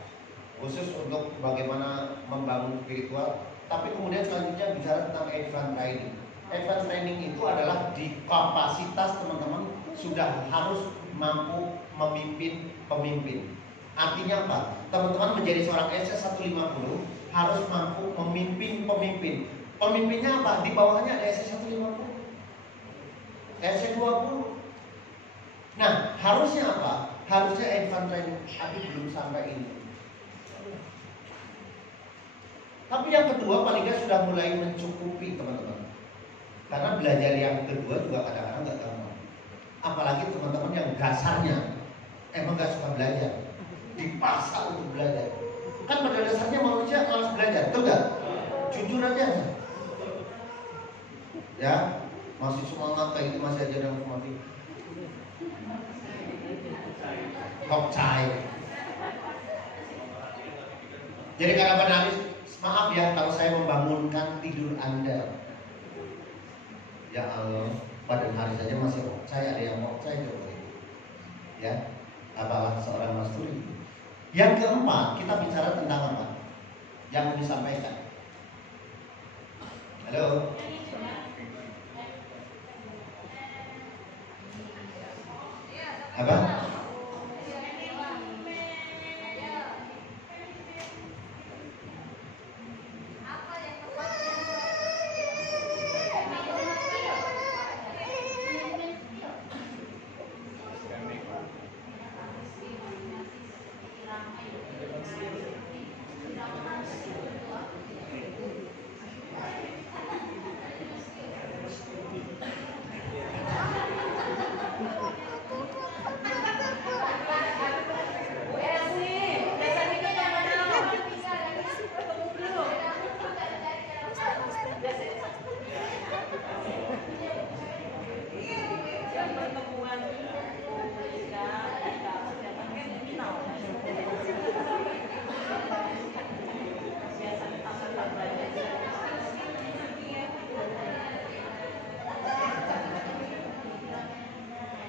khusus untuk bagaimana membangun spiritual. Tapi kemudian selanjutnya bicara tentang advanced training. Advanced training itu adalah di kapasitas teman-teman sudah harus mampu memimpin pemimpin. Artinya apa? Teman-teman menjadi seorang SS150 harus mampu memimpin pemimpin. Pemimpinnya apa? Di bawahnya ada SS150, SS20. Nah, harusnya apa? Harusnya advanced training, tapi belum sampai ini. Tapi yang kedua paling nggak sudah mulai mencukupi teman-teman. Karena belajar yang kedua juga kadang-kadang nggak gampang. Apalagi teman-teman yang dasarnya emang nggak suka belajar, dipaksa untuk belajar. Kan pada dasarnya manusia malas belajar, betul nggak? Jujur aja. Ya, masih semangat kayak itu masih aja dalam mati. Hokcai. Jadi karena penalis, maaf ya kalau saya membangunkan tidur Anda. Ya Allah, pada hari saja masih hokcai, ada yang hokcai coba. Ya, apalah seorang masturi. Yang keempat, kita bicara tentang apa? Yang mau disampaikan. Halo. Apa?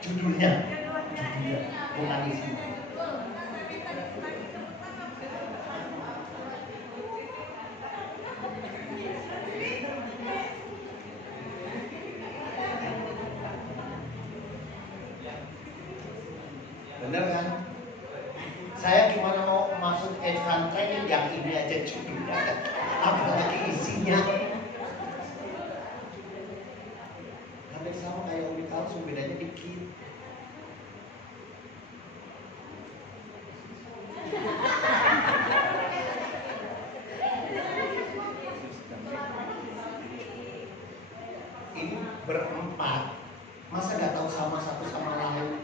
Judulnya bukan isinya. Bener kan? Saya gimana mau masuk advanced training yang ini aja judulnya, apalagi isinya. Hampir sama kayak Umi Kalsum, bedanya dikit. Ini berempat, masa gak tahu sama satu sama lain?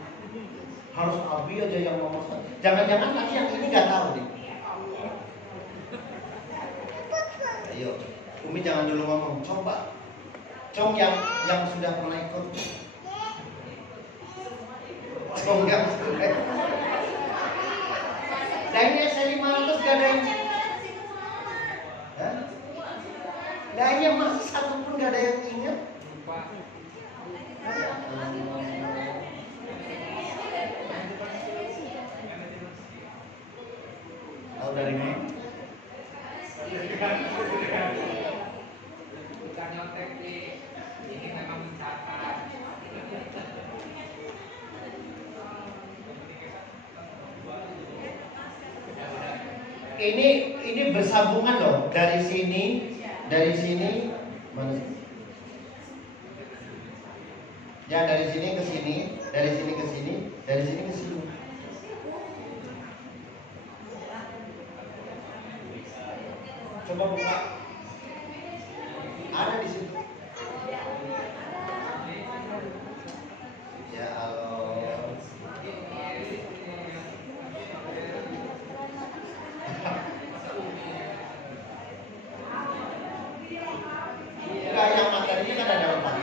Harus Abi aja yang ngomong. Jangan-jangan lagi yang ini gak tahu nih. Ayo, Umi jangan dulu ngomong, coba. Cong yang sudah pernah ikut. Cong yang sudah. Nah ini S500 gak ada yang. Nah ini masih satu pun gak ada yang ingat. Tahu dari mana? Bukan nyontek nih, ini memang mencatat. Ini bersambungan loh, dari sini Mana sih? Ya dari sini ke sini, dari sini ke sini, dari sini ke sini. Coba buka. Ada di situ. Ya Allah. Enggak, yang materinya kan ada empat.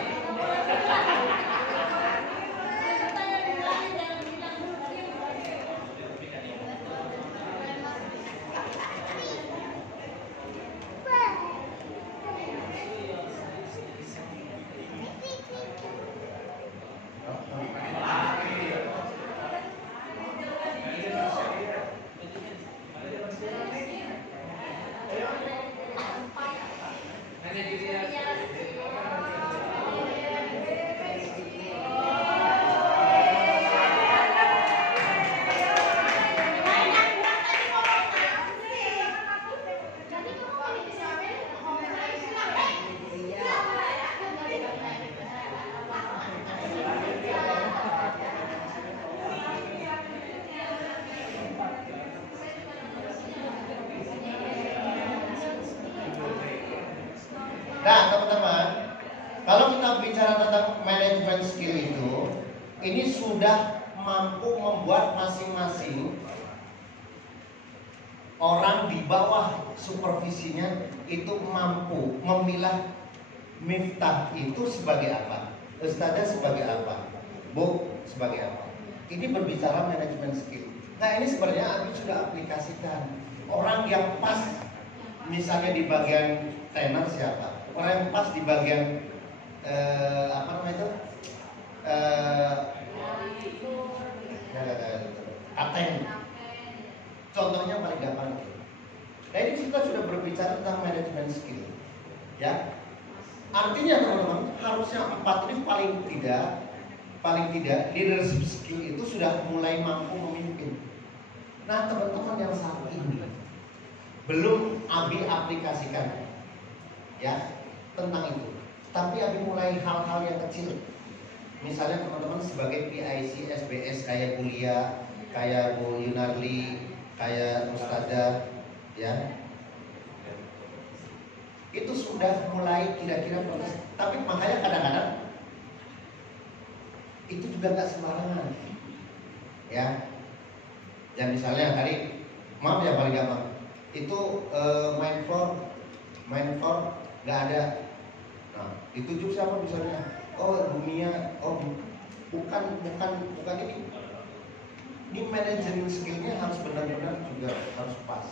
Nah teman-teman, kalau kita bicara tentang manajemen skill itu, ini sudah mampu membuat masing-masing orang di bawah supervisinya itu mampu memilah Miftah itu sebagai apa, Ustazah sebagai apa, Bu sebagai apa. Ini berbicara manajemen skill. Nah ini sebenarnya Abi sudah aplikasikan. Orang yang pas misalnya di bagian trainer siapa, orang yang pas di bagian apa namanya itu kapten. Contohnya paling gampang itu. Nah ini kita sudah berbicara tentang manajemen skill, ya. Artinya teman-teman harusnya 4 ini paling tidak leadership skill itu sudah mulai mampu memimpin. Nah teman-teman yang saat ini belum Abi aplikasikan, ya tentang itu. Tapi Abi mulai hal-hal yang kecil. Misalnya teman-teman sebagai PIC, SBS kayak kuliah, kayak Bu Yunarli, kayak Ustazah, ya. Itu sudah mulai kira-kira proses. Tapi makanya kadang-kadang itu juga nggak sembarangan, ya. Ya misalnya tadi, maaf ya paling gampang, itu main floor nggak ada. Nah, ditunjuk siapa misalnya? Oh dunia, oh bukan ini. Ini manajemen skillnya harus benar-benar juga harus pas.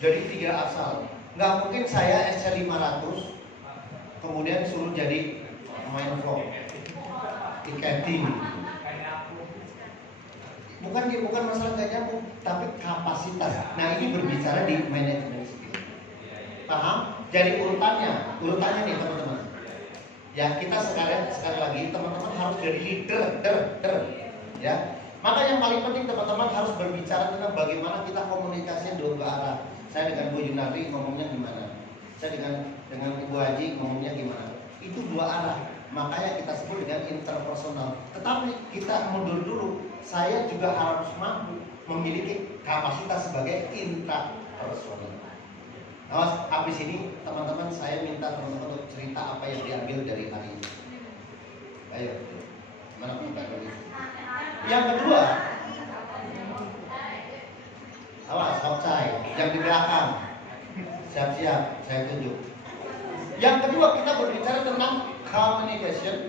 Jadi tidak asal. Nggak mungkin saya SC 500 kemudian suruh jadi main floor, tiketing. Bukan masalah nggak nyambung, tapi kapasitas. Nah ini berbicara di manajemen skill. Paham? Jadi urutannya nih teman-teman. Ya kita sekali lagi teman-teman harus jadi leader, ya. Maka yang paling penting teman-teman harus berbicara tentang bagaimana kita komunikasinya dua arah. Saya dengan Bu Yunarli ngomongnya gimana? Saya dengan Ibu Haji ngomongnya gimana? Itu dua arah. Makanya kita sebut dengan interpersonal. Tetapi kita mundur dulu. Saya juga harus mampu memiliki kapasitas sebagai intrapersonal. Nah, habis ini teman-teman saya minta teman-teman untuk cerita apa yang diambil dari hari ini. Ayo, mana kita dulu? Yang kedua, awas, outside, yang di belakang, siap-siap, saya tunjuk. Yang kedua kita berbicara tentang communication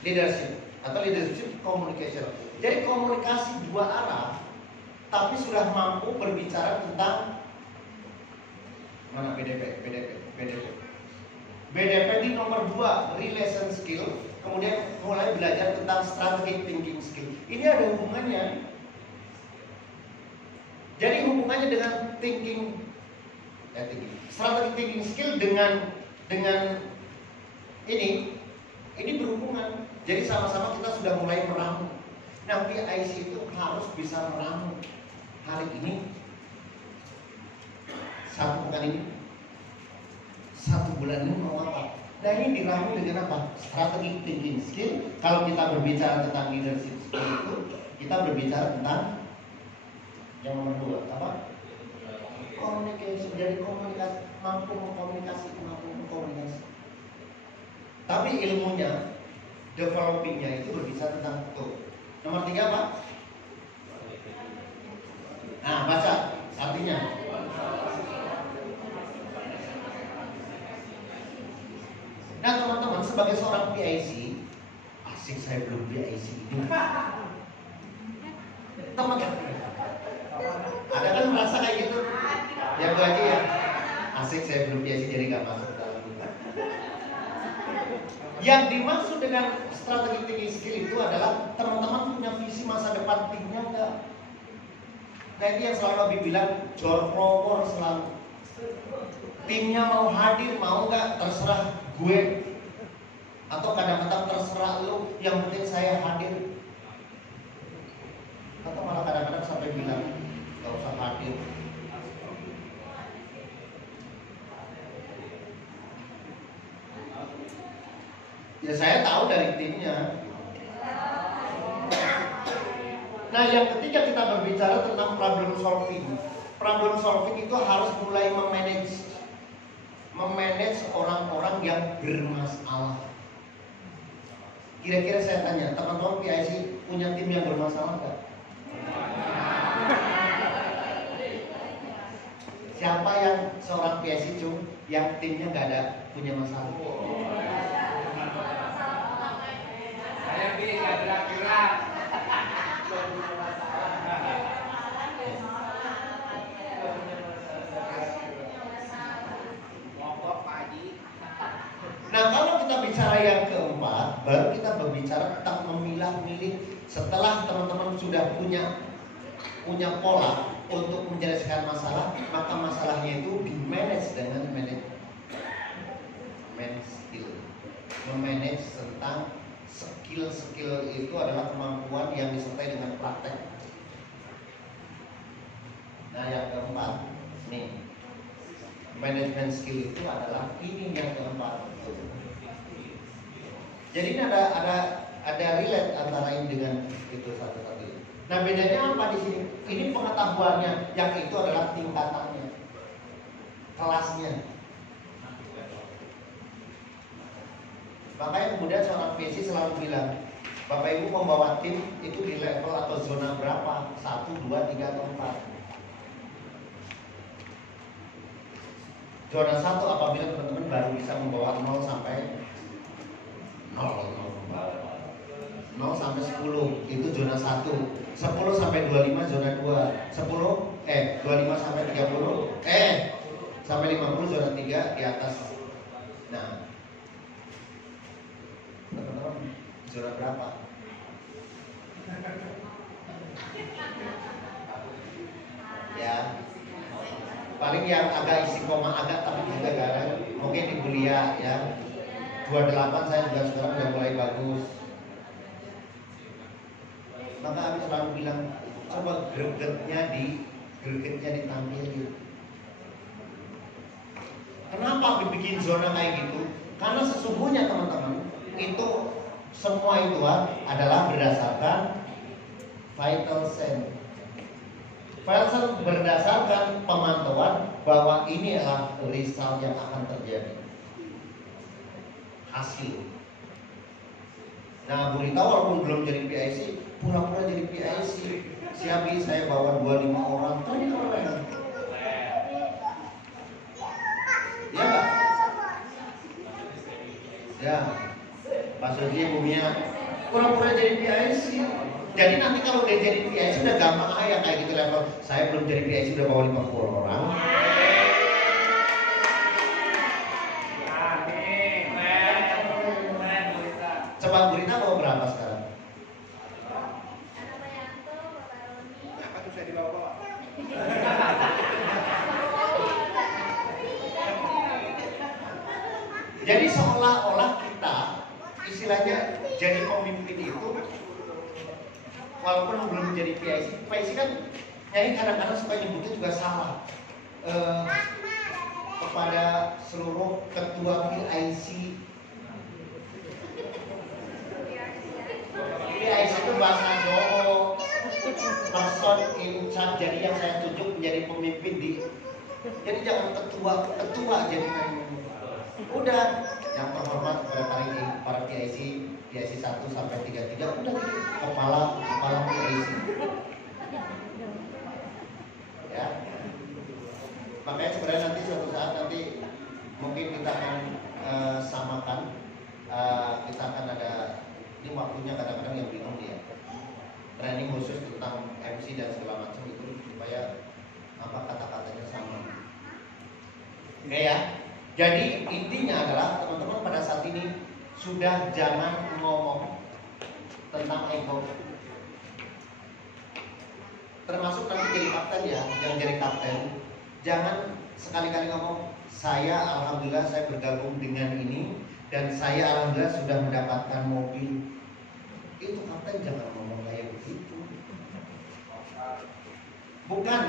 leadership atau leadership communication. Jadi komunikasi dua arah, tapi sudah mampu berbicara tentang mana BDP di nomor 2 relation skill. Kemudian mulai belajar tentang strategic thinking skill. Ini ada hubungannya. Jadi hubungannya dengan strategic thinking skill dengan ini berhubungan. Jadi sama-sama kita sudah mulai meramu. Nah, PIC itu harus bisa meramu. Hari ini, satu pekan ini, 1 bulan ini mau apa? Nah ini diramu dengan apa? Strategic thinking skill. Kalau kita berbicara tentang leadership skill itu, kita berbicara tentang yang nomor 2 apa? Komunikasi. Dari komunikasi, mampu mengkomunikasi. Tapi ilmunya, developingnya itu berbicara tentang itu. Nomor 3 apa? Nah baca artinya. Nah teman-teman, sebagai seorang PIC, asik saya belum PIC itu. Teman-teman, ada kan merasa kayak gitu? Ya gue aja ya, asik saya belum PIC jadi gak masuk dalam. Yang dimaksud dengan strategi thinking skill itu adalah teman-teman punya visi masa depan timnya enggak? Nah ini yang selalu Abi bilang, John Proper selalu. Timnya mau hadir, mau nggak, terserah gue. Atau kadang-kadang terserah lo, yang penting saya hadir. Atau malah kadang-kadang sampai bilang, nggak usah hadir. Ya saya tahu dari timnya. Nah yang ketiga kita berbicara tentang problem solving. Problem solving itu harus mulai memanage orang-orang yang bermasalah. Kira-kira saya tanya, teman-teman PIC punya tim yang bermasalah nggak? Siapa yang seorang PIC yang timnya nggak ada punya masalah? Saya bisa gerak-gerak. Nah kalau kita bicara yang keempat, baru kita berbicara tentang memilah-milih. Setelah teman-teman sudah punya pola untuk menyelesaikan masalah, maka masalahnya itu di-manage dengan manage skill. Memanage tentang skill itu adalah kemampuan yang disertai dengan praktek. Nah yang keempat, nih, management skill itu adalah ini yang keempat. Jadi ini ada relate antara ini dengan itu satu-satu. Nah bedanya apa di sini? Ini pengetahuannya, yang itu adalah tingkatannya, kelasnya. Makanya kemudian seorang PC selalu bilang, Bapak Ibu membawa tim itu di level atau zona berapa? 1, 2, 3, atau 4. Zona 1 apabila teman-teman baru bisa membawa 0 sampai 0 sampai 10 itu zona 1. 10 sampai 25 zona 2. 25 sampai 30 sampai 50 zona 3 di atas. Nah, teman-teman zona berapa? Ya, paling yang agak isi koma agak tapi juga garang. Mungkin di kuliah ya. 28 saya juga sekarang udah mulai bagus. Maka Abi selalu bilang, coba gregetnya ditampilin. Kenapa Abi bikin zona kayak gitu? Karena sesungguhnya teman-teman, itu semua itu adalah berdasarkan vital sign. Vital sign berdasarkan pemantauan bahwa ini adalah result yang akan terjadi. Hasil. Nah, Bu Rita walaupun belum jadi PIC, pura-pura jadi PIC. Siapi saya bawa 25 orang, kan keren. Ya, ya. Pak Suji, Bu Mia, pura-pura jadi PIC. Jadi nanti kalau udah jadi PIC udah gampang aja kayak gitu level. Saya belum jadi PIC udah bawa 50 orang. Coba Bu Rita bawa berapa sekarang? Apa tuh saya dibawa? Jadi seolah-olah kita istilahnya jadi pemimpin itu walaupun belum jadi PIC kan nyanyi kadang-kadang suka nyebutnya juga salah. kepada seluruh ketua PIC. PIC itu bahasa Jawa, person in charge. Jadi yang saya tunjuk menjadi pemimpin di. Jadi jangan ketua jadi udah yang terhormat kepada para PIC 1 sampai 33 udah gitu kepala PIC. Ya. Makanya sebenarnya nanti suatu saat nanti mungkin kita akan samakan, kita akan ada ini waktunya kadang-kadang yang bingung dia training khusus tentang MC dan segala macam itu supaya apa kata-katanya sama. Oke ya. Jadi intinya adalah teman-teman pada saat ini sudah jangan ngomong tentang ego. Termasuk nanti jadi kapten ya, yang jadi kapten jangan sekali-kali ngomong saya alhamdulillah saya bergabung dengan ini dan saya alhamdulillah sudah mendapatkan mobil. Itu kapten jangan ngomong kayak begitu. Bukan,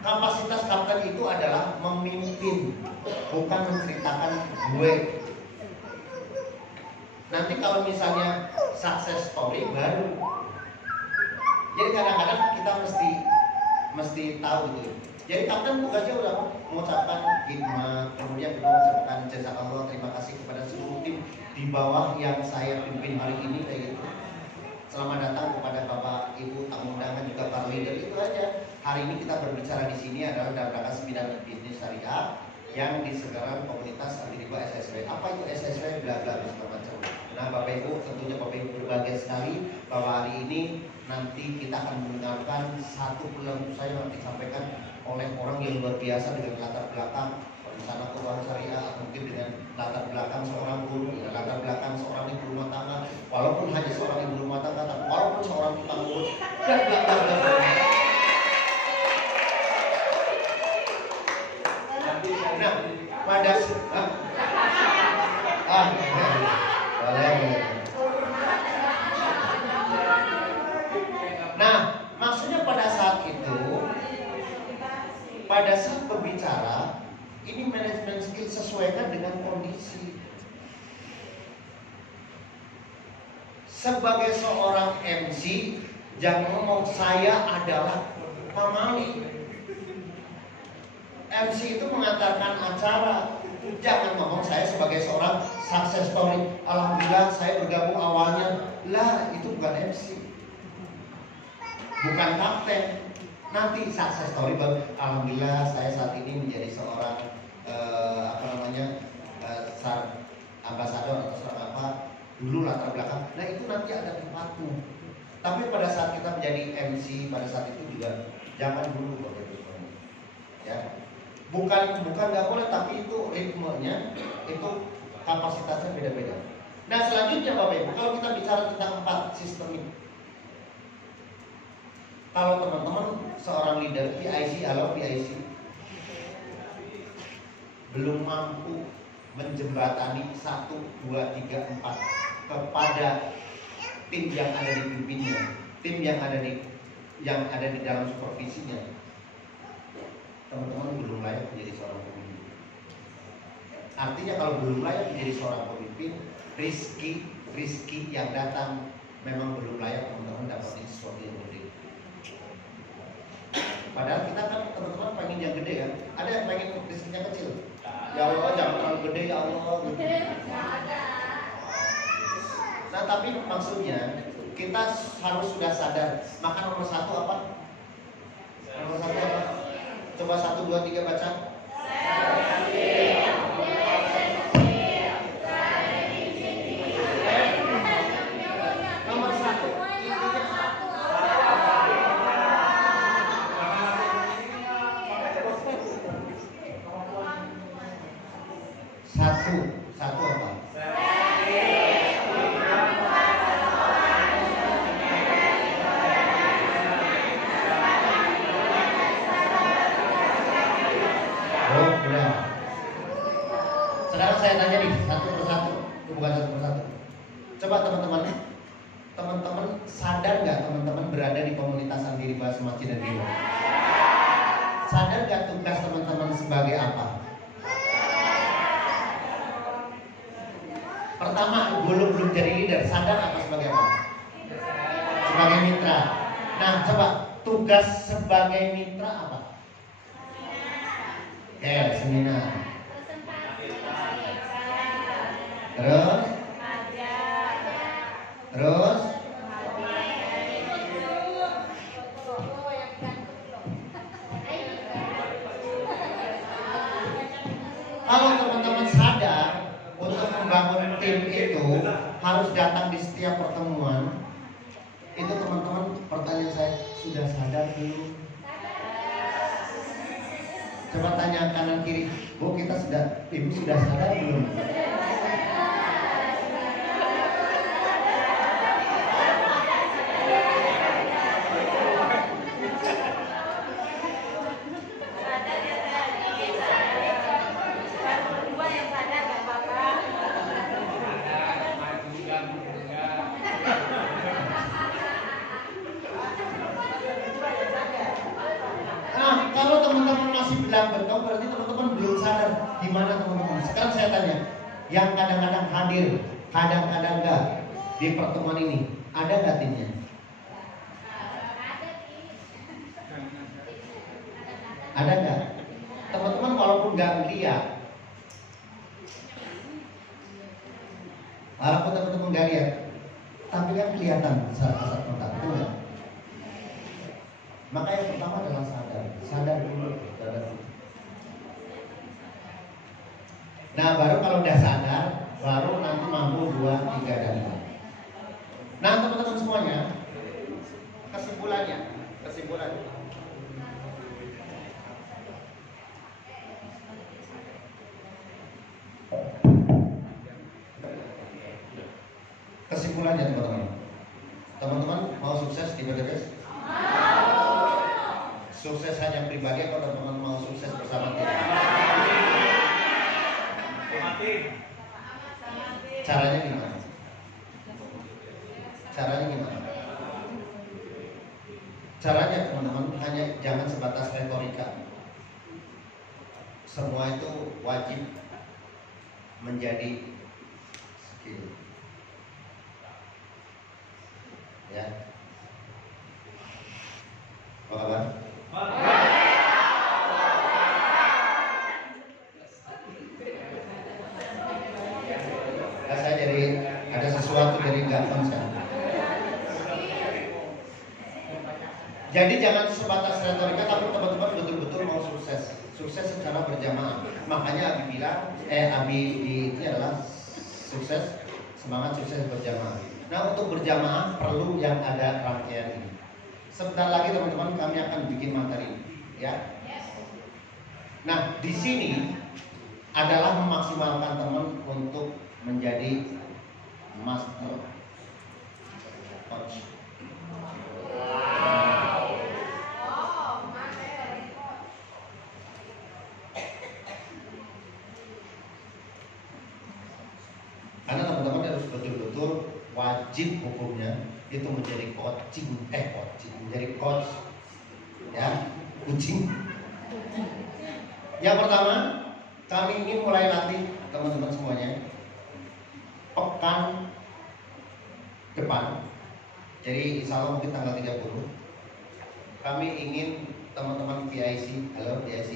kapasitas kapten itu adalah memimpin, bukan menceritakan gue. Nanti kalau misalnya success story baru. Jadi kadang-kadang kita mesti tahu gitu. Jadi kapten tugasnya udah mengucapkan hikmat, kemudian kita mengucapkan jazakallah, terima kasih kepada seluruh tim di bawah yang saya pimpin hari ini kayak gitu. Selamat datang kepada Bapak Ibu tamu undangan juga para leader, itu aja. Hari ini kita berbicara di sini adalah dalam rangka seminar bisnis syariah yang diselenggarakan komunitas Anti-Riba SSW. Apa itu SSW? Bla bla segala macam. Nah, Bapak Ibu tentunya Bapak Ibu berbahagia sekali bahwa hari ini nanti kita akan mendengarkan satu pelan saya nanti disampaikan oleh orang yang luar biasa dengan latar belakang rencana keuangan syariah, mungkin dengan latar belakang seorang guru, dengan latar belakang seorang ibu rumah tangga, walaupun hanya seorang ibu rumah tangga, tapi walaupun seorang tukang urut dan nah, pada boleh. Nah, maksudnya pada saat itu, pada saat berbicara, ini manajemen skill sesuaikan dengan kondisi. Sebagai seorang MC, jangan ngomong saya adalah pamali. MC itu mengantarkan acara. Jangan ngomong saya sebagai seorang success story. Alhamdulillah saya bergabung awalnya. Lah, itu bukan MC. Bukan kapten. Nanti success story baru. Alhamdulillah saya saat ini menjadi seorang ambasador atau seorang apa dulu latar belakang. Nah itu nanti ada tempatnya. Tapi pada saat kita menjadi MC pada saat itu juga jangan dulu Bapak Ibu semuanya. Ya. Bukan nggak boleh, tapi itu ritmenya, itu kapasitasnya beda-beda. Nah selanjutnya Bapak Ibu, kalau kita bicara tentang 4 sistem ini, kalau teman-teman seorang leader PIC atau PIC belum mampu menjembatani 1, 2, 3, 4 kepada tim yang ada di pimpinnya, tim yang ada di dalam supervisinya, teman-teman belum layak menjadi seorang pemimpin. Artinya kalau belum layak menjadi seorang pemimpin, rizki yang datang memang belum layak teman-teman dapat sesuatu yang gede. Padahal kita kan teman-teman pengen yang gede ya. Ada yang pengen rizkinya kecil. Ya Allah jangan terlalu gede ya Allah. Nah tapi maksudnya kita harus sudah sadar. Maka nomor 1 apa? Nomor 1 apa? Coba 1, 2, 3 baca. Nomor 1 Satu apa? Oh, benar. Sekarang saya tanya nih satu persatu, bukan satu persatu. Coba teman-teman sadar nggak teman-teman berada di komunitas Anti-Riba Masjid dan Bina? Sadar nggak tugas teman-teman sebagai apa? Pertama, belum jadi leader, sadar apa sebagai apa? Sebagai mitra. Nah, coba tugas sebagai mitra apa? Seminar. Terus? Kalau teman-teman sadar untuk membangun tim itu harus datang di setiap pertemuan, itu teman-teman, pertanyaan saya, sudah sadar belum? Coba tanya kanan kiri, Bu, Ibu sudah sadar belum? Kalau teman-teman masih bilang betul, berarti teman-teman belum sadar. Gimana teman-teman? Sekarang saya tanya, yang kadang-kadang hadir, kadang-kadang enggak di pertemuan ini, ada nggak timnya? Ada nggak? Teman-teman walaupun nggak lihat, walaupun teman-teman nggak lihat, tapi kan kelihatan saat kontak, betul nggak? Maka yang pertama adalah sadar dulu. Nah, baru kalau udah sadar, baru nanti mampu 2, 3 dan 4. Nah, teman-teman semuanya, kesimpulan. Kesimpulannya teman-teman. Teman-teman mau sukses di PTBS? Sukses hanya pribadi atau teman-teman mau sukses bersama tim? Caranya gimana? Caranya teman-teman hanya jangan sebatas retorika. Semua itu wajib menjadi skill. Ya. Apa kabar? Saya jadi ada sesuatu dari nggak konsen. Jadi jangan sebatas retorika, tapi teman-teman betul-betul mau sukses secara berjamaah. Makanya Abi bilang, ini adalah sukses, semangat sukses berjamaah. Nah, untuk berjamaah perlu yang ada rangkaian ini. Sebentar lagi teman-teman kami akan bikin materi, ya. Nah, di sini adalah memaksimalkan teman untuk menjadi master coach. Karena teman-teman harus betul-betul wajib hukumnya itu menjadi menjadi coach, ya, kucing. Yang pertama, kami ingin mulai latih teman-teman semuanya pekan depan. Jadi insya Allah mungkin tanggal 30 kami ingin teman-teman PIC, halo PIC,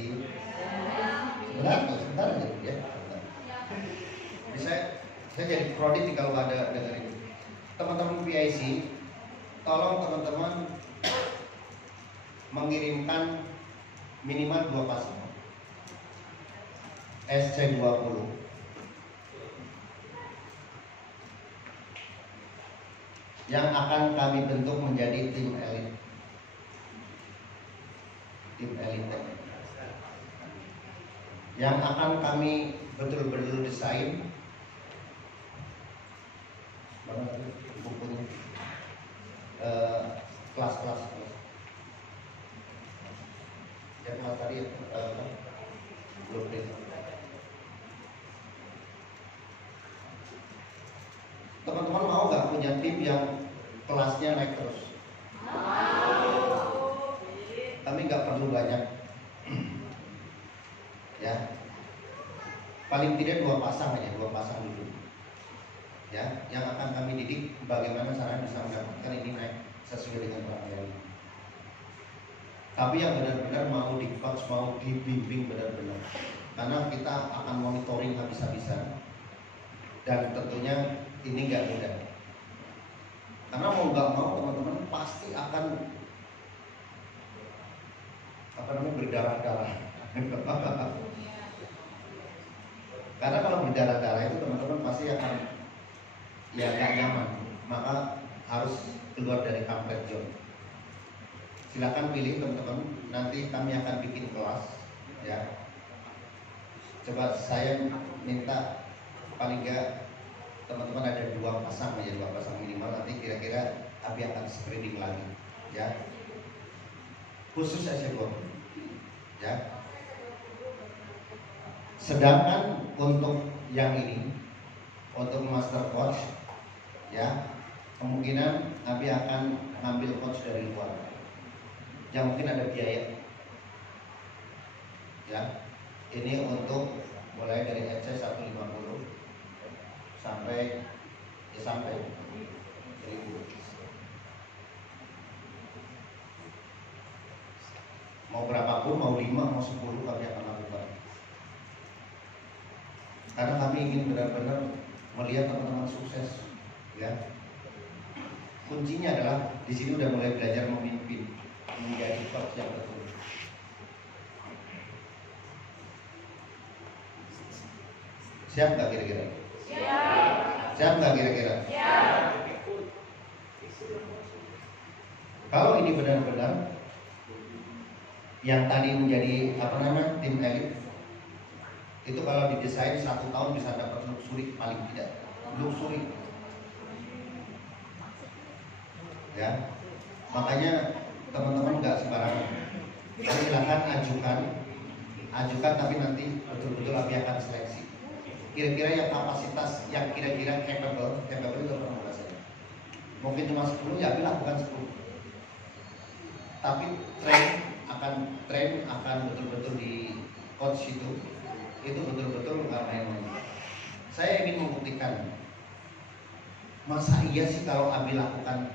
sebentar aja ya. Saya jadi prodi kalau ada dengerin. Teman-teman PIC, tolong teman-teman mengirimkan minimal 2 pasang SC20 yang akan kami bentuk menjadi tim elit. Yang akan kami betul-betul desain bukunya, kelas-kelas. Yang tadi blueprint. Teman-teman mau nggak punya tim yang kelasnya naik terus? Kami nggak perlu banyak, ya. Paling tidak 2 pasang aja, 2 pasang dulu. ya, yang akan kami didik bagaimana cara bisa mendapatkan ini naik sesuai dengan perangkat. Tapi yang benar-benar mau di coach, mau dibimbing benar-benar, karena kita akan monitoring habis-habisan dan tentunya ini nggak mudah. Karena mau nggak mau teman-teman pasti akan berdarah-darah. Karena kalau berdarah-darah itu teman-teman pasti akan ya nggak nyaman, maka harus keluar dari comfort zone. Silakan pilih teman-teman, nanti kami akan bikin kelas ya. Coba saya minta paling nggak teman-teman ada 2 pasang aja, 2 pasang minimal, nanti kira-kira Abi akan screening lagi ya. Khusus SC20 ya. Sedangkan untuk yang ini, untuk master coach ya, kemungkinan Abi akan ngambil coach dari luar yang mungkin ada biaya ya. Ini untuk mulai dari FC 150 sampai 1000. Mau berapapun, mau 5, mau 10 kami akan lakukan. Karena kami ingin benar-benar melihat teman-teman sukses ya. Kuncinya adalah di sini udah mulai belajar memimpin, menjadi coach yang betul. Siap nggak kira-kira? Siap. Siap nggak kira-kira? Siap. Kalau ini benar-benar yang tadi menjadi tim elit, itu kalau didesain 1 tahun bisa dapat luxury paling tidak, luxury ya. Makanya teman-teman nggak sembarangan, silakan ajukan, tapi nanti betul-betul Abi akan seleksi kira-kira yang kapasitas yang kira-kira capable itu berapa saja. Mungkin cuma 10 ya Abi lakukan 10, tapi train akan betul-betul di coach itu betul-betul nggak main-main. Saya ingin membuktikan, masa iya sih kalau Abi lakukan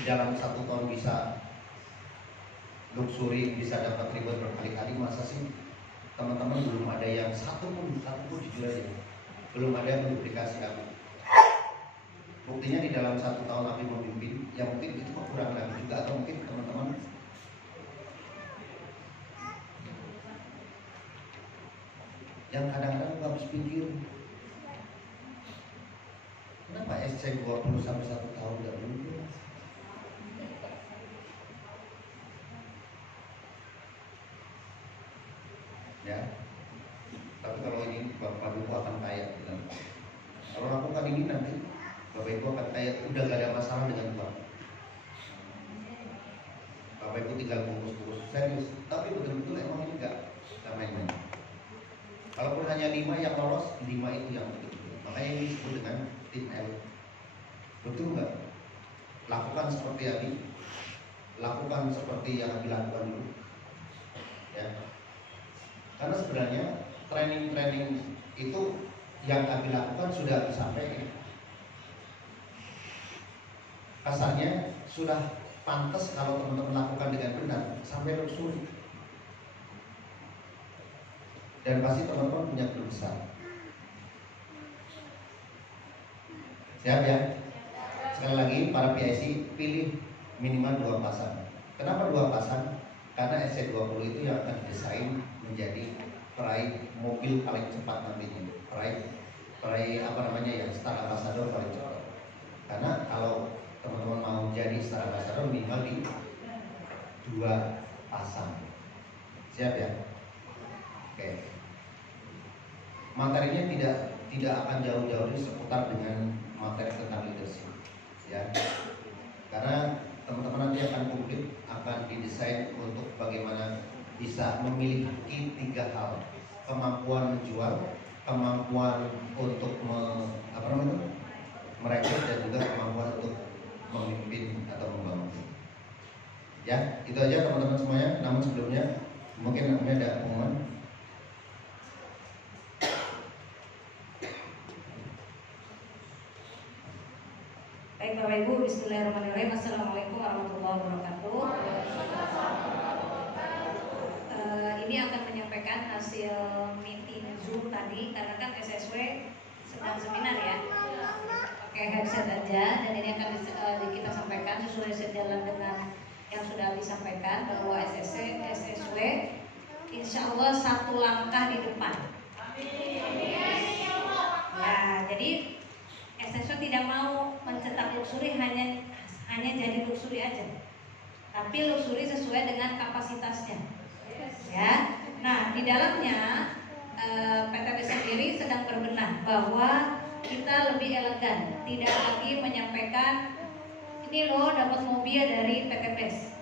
di dalam 1 tahun bisa luxury, bisa dapat reward berkali-kali? Masa sih teman-teman belum ada yang satu pun jujur aja belum ada yang menduplikasi Abi. Buktinya di dalam 1 tahun Abi memimpin, ya mungkin itu kurang lagi juga, atau mungkin teman-teman yang kadang-kadang habis pikir, kenapa SC 20 sampai 1 tahun nggak mungkin? Ya, tapi kalau ini Bapak Ibu akan kaya bilang. Kalau lakukan ini nanti Bapak Ibu akan kaya, udah gak ada masalah dengan uang. Bapak Ibu tinggal bungkus-bungkus serius, tapi betul-betul emang ini gak main-main. Kalaupun hanya 5 yang lolos, 5 itu yang betul-betul. Makanya ini disebut dengan tim L. Betul nggak? Lakukan seperti Abi, lakukan seperti yang Abi lakukan dulu ya. Karena sebenarnya training itu yang Abi lakukan sudah Abi sampaikan. Kasarnya sudah pantas kalau teman-teman lakukan dengan benar sampai luxury. Dan pasti teman-teman punya grup besar. Siap ya? Sekali lagi para PIC pilih minimal 2 pasang. Kenapa 2 pasang? Karena SC20 itu yang akan didesain menjadi peraih mobil paling cepat nantinya. Peraih Star Ambassador paling cepat. Karena kalau teman-teman mau jadi Star Ambassador minimal di 2 pasang. Siap ya? Oke. Materinya tidak akan jauh-jauh seputar dengan materi tentang leadership ya. Karena teman-teman nanti akan publik akan didesain untuk bagaimana bisa memiliki 3 hal: kemampuan menjual, kemampuan untuk merekrut, dan juga kemampuan untuk memimpin atau membangun. Ya, itu aja teman-teman semuanya. Namun sebelumnya mungkin ada pengumuman. Baik Bapak Ibu, Bismillahirrahmanirrahim. Assalamualaikum warahmatullahi wabarakatuh. Ini akan menyampaikan hasil meeting Zoom tadi, karena kan SSW sedang seminar ya. Pakai headset aja, dan ini akan kita sampaikan sesuai sejalan dengan yang sudah disampaikan bahwa SSW insya Allah satu langkah di depan. Ya, jadi SSW tidak mau mencetak luxury hanya jadi luxury aja, tapi luxury sesuai dengan kapasitasnya. Ya, nah di dalamnya PTB sendiri sedang berbenah bahwa kita lebih elegan, tidak lagi menyampaikan ini loh dapat mobil dari PTBS.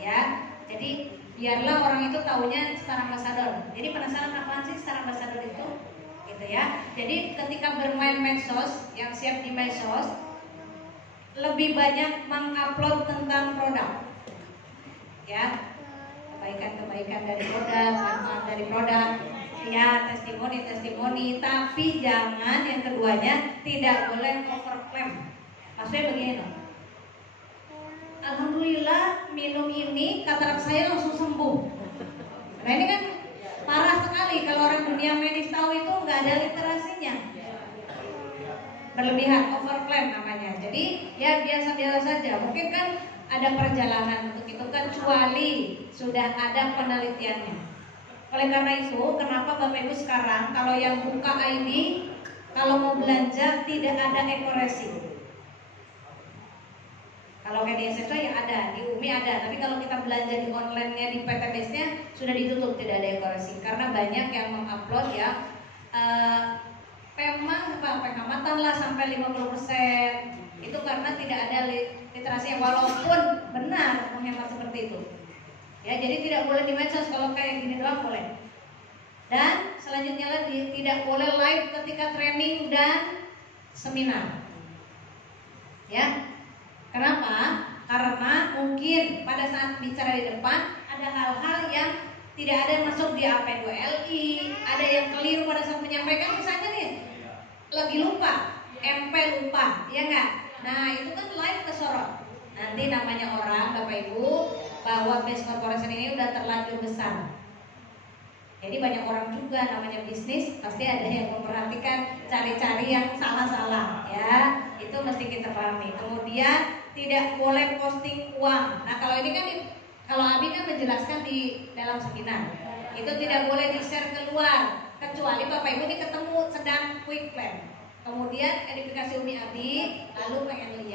Ya, jadi biarlah orang itu taunya Star Ambassador. Jadi penasaran apaan sih Star Ambassador itu? Gitu ya. Jadi ketika bermain medsos, yang siap di medsos lebih banyak mengupload tentang produk. Ya. Kebaikan-kebaikan dari produk, manfaat dari produk, ya testimoni, tapi jangan yang keduanya tidak boleh overclaim. Maksudnya begini loh. Alhamdulillah minum ini katarak saya langsung sembuh. Nah ini kan parah sekali kalau orang dunia medis tahu itu nggak ada literasinya. Berlebihan, overclaim namanya. Jadi ya biasa-biasa saja. Mungkin kan ada perjalanan untuk itu kan, kecuali sudah ada penelitiannya. Oleh karena itu, kenapa Bapak Ibu sekarang kalau yang buka ID, kalau mau belanja tidak ada ekoresi. Kalau kayak di SSW ya ada, di UMI ada, tapi kalau kita belanja di online-nya di PTBS-nya sudah ditutup, tidak ada ekoresi. Karena banyak yang mengupload ya memang pengamatan lah sampai 50%. Itu karena tidak ada literasi, walaupun benar menghemat seperti itu. Ya, jadi tidak boleh di medsos, kalau kayak gini doang boleh. Dan selanjutnya lagi tidak boleh live ketika training dan seminar. Ya. Kenapa? Karena mungkin pada saat bicara di depan ada hal-hal yang tidak ada yang masuk di AP2LI, ada yang keliru pada saat menyampaikan, misalnya nih lagi lupa, MP lupa, ya enggak? Nah itu kan live kesorot. Nanti namanya orang Bapak Ibu bahwa base corporation ini udah terlanjur besar. Jadi banyak orang juga namanya bisnis pasti ada yang memperhatikan, cari-cari yang salah-salah ya. Itu mesti kita pahami. Kemudian tidak boleh posting uang. Nah kalau ini kan, kalau Abi kan menjelaskan di dalam seminar, itu tidak boleh di-share keluar, kecuali Bapak Ibu ini ketemu sedang quick plan. Kemudian edifikasi Umi Abi, lalu pengen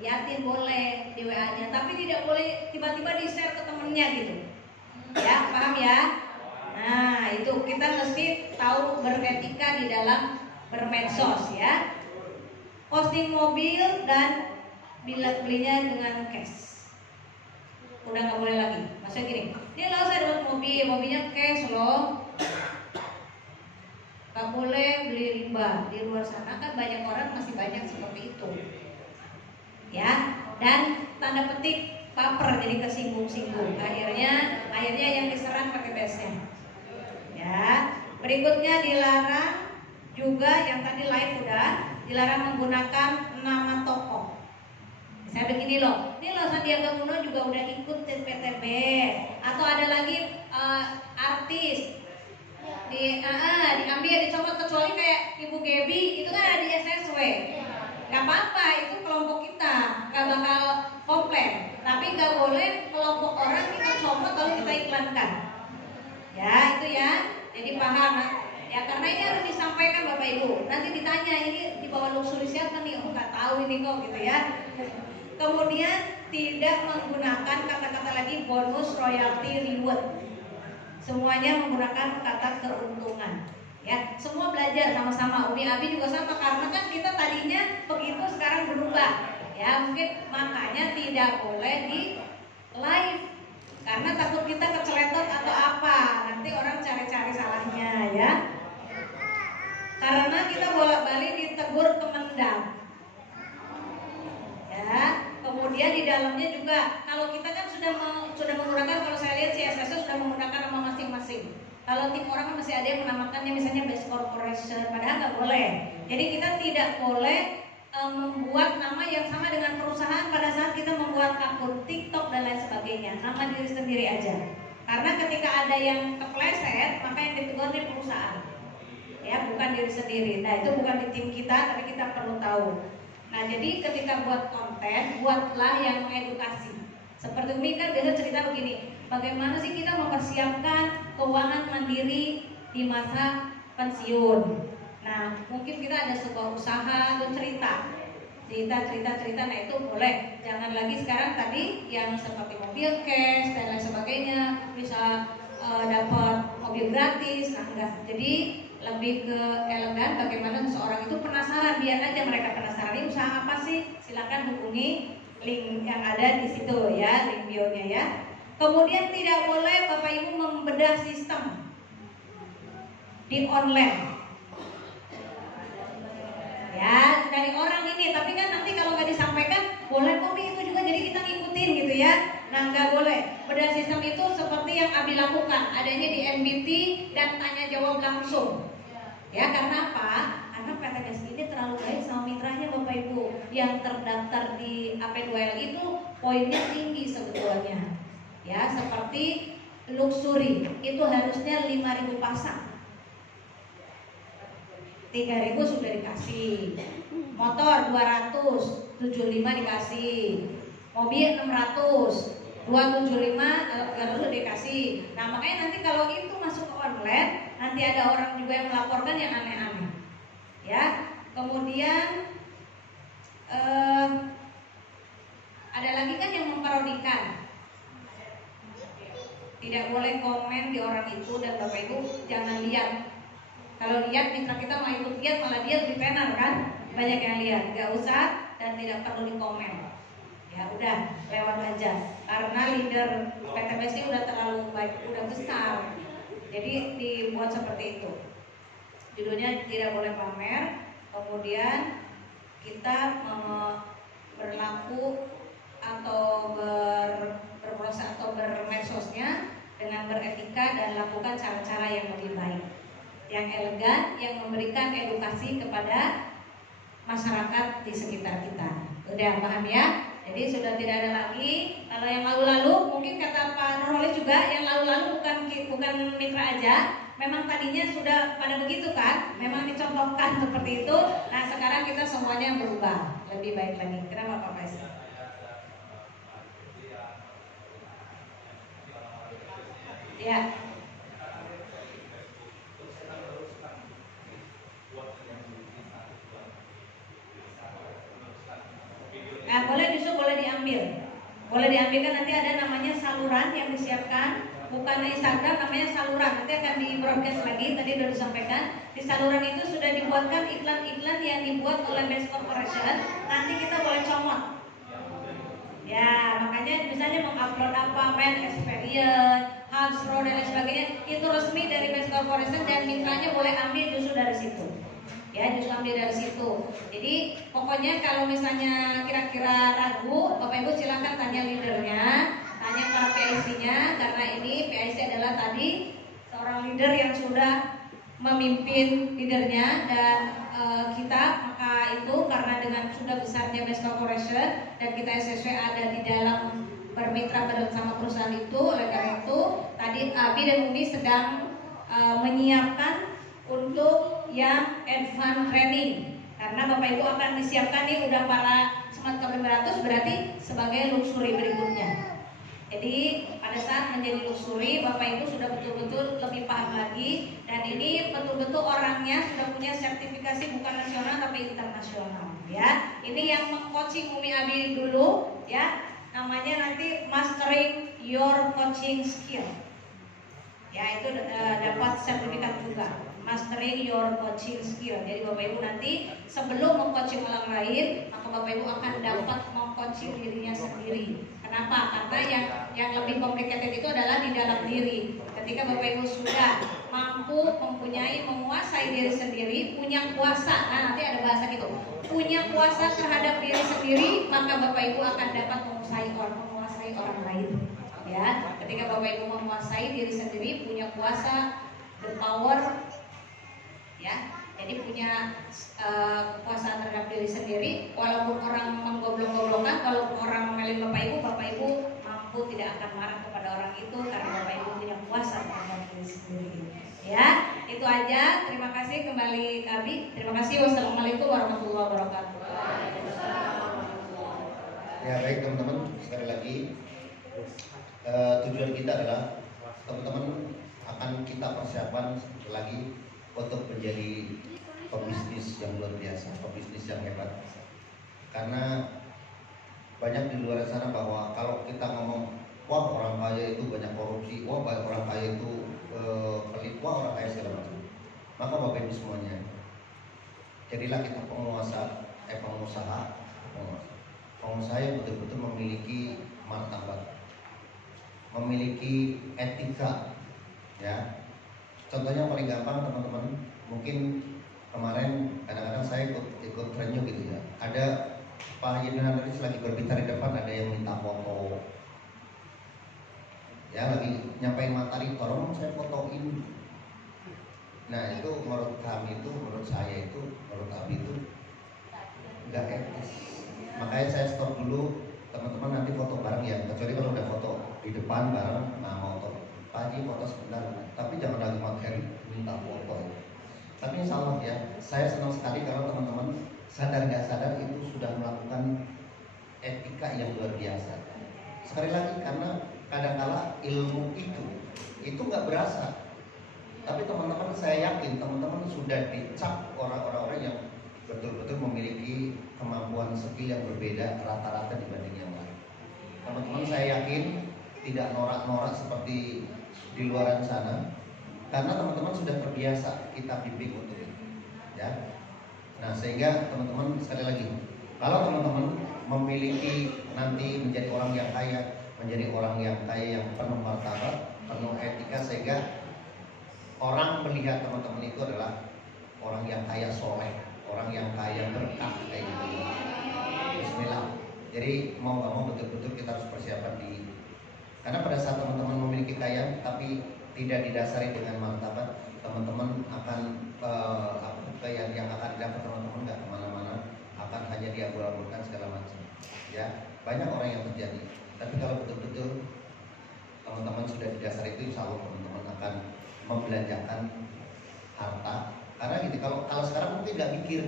liatin boleh di WA-nya, tapi tidak boleh tiba-tiba di-share ke temennya gitu. Ya, paham ya? Nah, itu kita mesti tahu beretika di dalam bermedsos ya. Posting mobil dan belinya dengan cash. Udah nggak boleh lagi. Maksudnya gini, ini loh saya dapat mobil, mobilnya cash loh. Gak boleh beli riba. Di luar sana kan banyak orang masih banyak seperti itu. Ya, dan tanda petik baper jadi kesinggung-singgung. Akhirnya yang diserang pakai BS-nya. Ya, berikutnya dilarang juga yang tadi live udah dilarang menggunakan nama tokoh. Saya begini loh, ini loh Sandiaga Uno juga udah ikut PTB, atau ada lagi artis diambil dicomot, kecuali kayak Ibu Gebi itu kan ada di SSW. Gak apa-apa, itu kelompok kita, gak bakal komplain. Tapi gak boleh kelompok orang kita comot lalu kita iklankan. Ya itu ya, jadi paham ya, karena ini harus disampaikan Bapak Ibu. Nanti ditanya ini di bawah luxury siapa nih? Oh nggak tahu ini kok gitu ya. Kemudian tidak menggunakan kata-kata lagi bonus, royalty, reward. Semuanya menggunakan kata keuntungan. Ya, semua belajar sama-sama. Umi Abi juga sama, karena kan kita tadinya begitu, sekarang berubah. Ya, mungkin makanya tidak boleh di live. Karena takut kita keceletot atau apa, nanti orang cari-cari salahnya ya. Karena kita bolak-balik ditegur Kemendam. Ya, kemudian di dalamnya juga kalau kita kan sudah menggunakan, kalau saya lihat CSS sudah menggunakan nama masing-masing. Kalau tim orang kan masih ada yang menamakannya misalnya base corporation, padahal nggak boleh. Jadi kita tidak boleh membuat nama yang sama dengan perusahaan pada saat kita membuat akun TikTok dan lain sebagainya, nama diri sendiri aja. Karena ketika ada yang kepleset, maka yang ditegurnya perusahaan, ya, bukan diri sendiri. Nah, itu bukan di tim kita, tapi kita perlu tahu. Nah, jadi ketika buat konten, buatlah yang mengedukasi. Seperti Umi kan biasa cerita begini, bagaimana sih kita mempersiapkan keuangan mandiri di masa pensiun. Nah, mungkin kita ada sebuah usaha atau cerita. Nah itu boleh. Jangan lagi sekarang tadi yang seperti mobil cash dan lain sebagainya, bisa dapat mobil gratis. Nah, enggak. Jadi lebih ke elegan bagaimana seseorang itu penasaran, biar aja mereka penasaran ini usaha apa sih. Silakan hubungi link yang ada di situ ya, link bio-nya ya. Kemudian tidak boleh Bapak Ibu membedah sistem di online. Ya, dari orang ini, tapi kan nanti kalau nggak disampaikan, boleh kok itu juga jadi kita ngikutin gitu ya. Nah, nggak boleh. Bedah sistem itu seperti yang Abi lakukan, adanya di NBT dan tanya jawab langsung. Ya, karena apa? Karena PTS ini terlalu baik sama mitranya Bapak Ibu. Yang terdaftar di AP2L itu poinnya tinggi sebetulnya. Ya, seperti luxury itu harusnya 5.000 pasang. 3.000 sudah dikasih, motor 200, 75 dikasih, mobil 600, 275 sudah dikasih. Nah, makanya nanti kalau itu masuk ke online, nanti ada orang juga yang melaporkan yang aneh-aneh. Ya, kemudian ada lagi kan yang memparodikan. Tidak boleh komen di orang itu, dan Bapak Ibu jangan lihat. Kalau lihat mitra kita mau ikut lihat, malah dia lebih tenar kan, banyak yang lihat. Gak usah dan tidak perlu dikomen. Ya udah lewat aja. Karena leader PTBS ini udah terlalu baik, udah besar. Jadi dibuat seperti itu. Judulnya tidak boleh pamer. Kemudian kita berlaku atau berproses atau bermedsosnya dengan beretika dan lakukan cara-cara yang lebih baik, yang elegan, yang memberikan edukasi kepada masyarakat di sekitar kita. Udah paham ya? Jadi sudah tidak ada lagi. Kalau yang lalu-lalu, mungkin kata Pak Nurholis juga, yang lalu-lalu bukan mitra aja. Memang tadinya sudah pada begitu kan? Memang dicontohkan seperti itu. Nah, sekarang kita semuanya berubah lebih baik lagi. Kenapa Pak Faiz? Ya. Nah, boleh diambil. Boleh diambil kan nanti ada namanya saluran yang disiapkan, bukan Instagram, namanya saluran. Nanti akan di broadcast lagi, tadi sudah disampaikan. Di saluran itu sudah dibuatkan iklan-iklan yang dibuat oleh Best Corporation. Nanti kita boleh comot. Ya, makanya misalnya mengupload apa, main experience, Hasbro dan lain sebagainya, itu resmi dari Best Corporation dan mitranya boleh ambil justru dari situ. Ya, justru ambil dari situ. Jadi pokoknya kalau misalnya kira-kira ragu, Bapak Ibu silakan tanya leadernya, tanya para PIC-nya, karena ini PIC adalah tadi seorang leader yang sudah memimpin leadernya dan kita, maka itu karena dengan sudah besarnya Best Corporation dan kita SSW ada di dalam bermitra bersama perusahaan itu, oleh karena itu tadi Abi dan Umi sedang menyiapkan untuk yang advance training, karena Bapak Ibu akan disiapkan nih udah para Smart Carbon 500 berarti sebagai luxury berikutnya. Jadi pada saat menjadi luxury, Bapak Ibu sudah betul-betul lebih paham lagi, dan ini betul-betul orangnya sudah punya sertifikasi bukan nasional tapi internasional. Ya, ini yang meng-coaching Umi Abi dulu, ya, namanya nanti Mastering Your Coaching Skill. Ya, itu dapat sertifikat juga, Mastering Your Coaching Skill. Jadi Bapak Ibu nanti sebelum meng-coaching orang lain, maka Bapak Ibu akan dapat meng-coaching dirinya sendiri. Kenapa? Karena yang lebih complicated itu adalah di dalam diri. Ketika Bapak Ibu sudah mampu menguasai diri sendiri, punya kuasa. Nah, nanti ada bahasa gitu. Punya kuasa terhadap diri sendiri, maka Bapak Ibu akan dapat menguasai orang lain. Ya, ketika Bapak Ibu menguasai diri sendiri, punya kuasa, the power, ya, Jadi punya kekuasaan terhadap diri sendiri. Walaupun orang menggoblok-goblokkan, walaupun orang memelih Bapak Ibu mampu tidak akan marah kepada orang itu karena Bapak Ibu punya kuasa terhadap diri sendiri. Ya, itu aja. Terima kasih kembali kami. Terima kasih. Wassalamualaikum warahmatullahi wabarakatuh. Ya baik teman-teman, sekali lagi tujuan kita adalah teman-teman akan kita persiapkan lagi untuk menjadi pebisnis yang luar biasa, pebisnis yang hebat. Karena banyak di luar sana bahwa kalau kita ngomong, wah orang kaya itu banyak korupsi, wah orang kaya itu pelit, wah orang kaya segala macam. Maka Bapak Ibu semuanya, jadilah kita pengusaha yang betul-betul memiliki martabat, memiliki etika, ya. Contohnya paling gampang teman-teman, mungkin kemarin kadang-kadang saya ikut trennya gitu ya. Ada Pak Haji Nanaris lagi berbicara di depan, ada yang minta foto, ya lagi nyampain materi, tolong saya fotoin. Nah itu menurut kami itu, menurut saya itu, menurut kami itu nggak etis. Makanya saya stop dulu, teman-teman nanti foto bareng ya, kecuali kalau udah foto di depan bareng, nah mau foto Pak Haji foto sebentar, tapi jangan lagi materi minta foto. Tapi insya Allah ya, saya senang sekali kalau teman-teman sadar nggak sadar itu sudah melakukan etika yang luar biasa. Sekali lagi, karena kadang-kala ilmu itu nggak berasa. Tapi teman-teman, saya yakin teman-teman sudah dicap orang-orang yang betul-betul memiliki kemampuan skill yang berbeda rata-rata dibanding yang lain. Teman-teman, saya yakin tidak norak-norak seperti di luaran sana, karena teman-teman sudah terbiasa kita bimbing untuk itu, ya. Nah, sehingga teman-teman sekali lagi, kalau teman-teman memiliki nanti menjadi orang yang kaya, menjadi orang yang kaya yang penuh martabat, penuh etika, sehingga orang melihat teman-teman itu adalah orang yang kaya soleh, orang yang kaya berkah kayak gitu. Bismillah. Jadi mau nggak mau betul-betul kita harus persiapan karena pada saat teman-teman memiliki kekayaan tapi tidak didasari dengan martabat, teman-teman akan kekayaan yang akan didapat teman-teman nggak kemana-mana, akan hanya diabul-abulkan segala macam. Ya, banyak orang yang terjadi. Tapi kalau betul-betul teman-teman sudah didasari itu, insya Allah teman-teman akan membelanjakan harta. Karena gitu, kalau sekarang mungkin nggak mikir,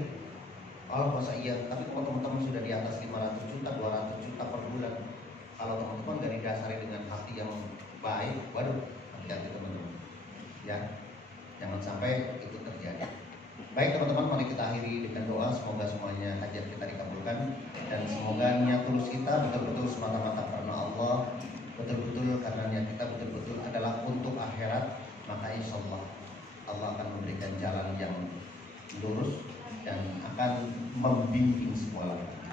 kalau masa iya, tapi kalau teman-teman sudah di atas 500 juta, 200 juta per bulan, kalau teman-teman nggak didasari dengan hati yang baik, waduh, hati-hati teman-teman, ya, jangan sampai itu terjadi. Baik teman-teman, mari kita akhiri dengan doa, semoga semuanya hajat kita dikabulkan dan semoga niat tulus kita betul-betul semata-mata karena Allah, betul-betul karena niat kita betul-betul adalah untuk akhirat, maka insya Allah Allah akan memberikan jalan yang lurus dan akan membimbing semua langkah.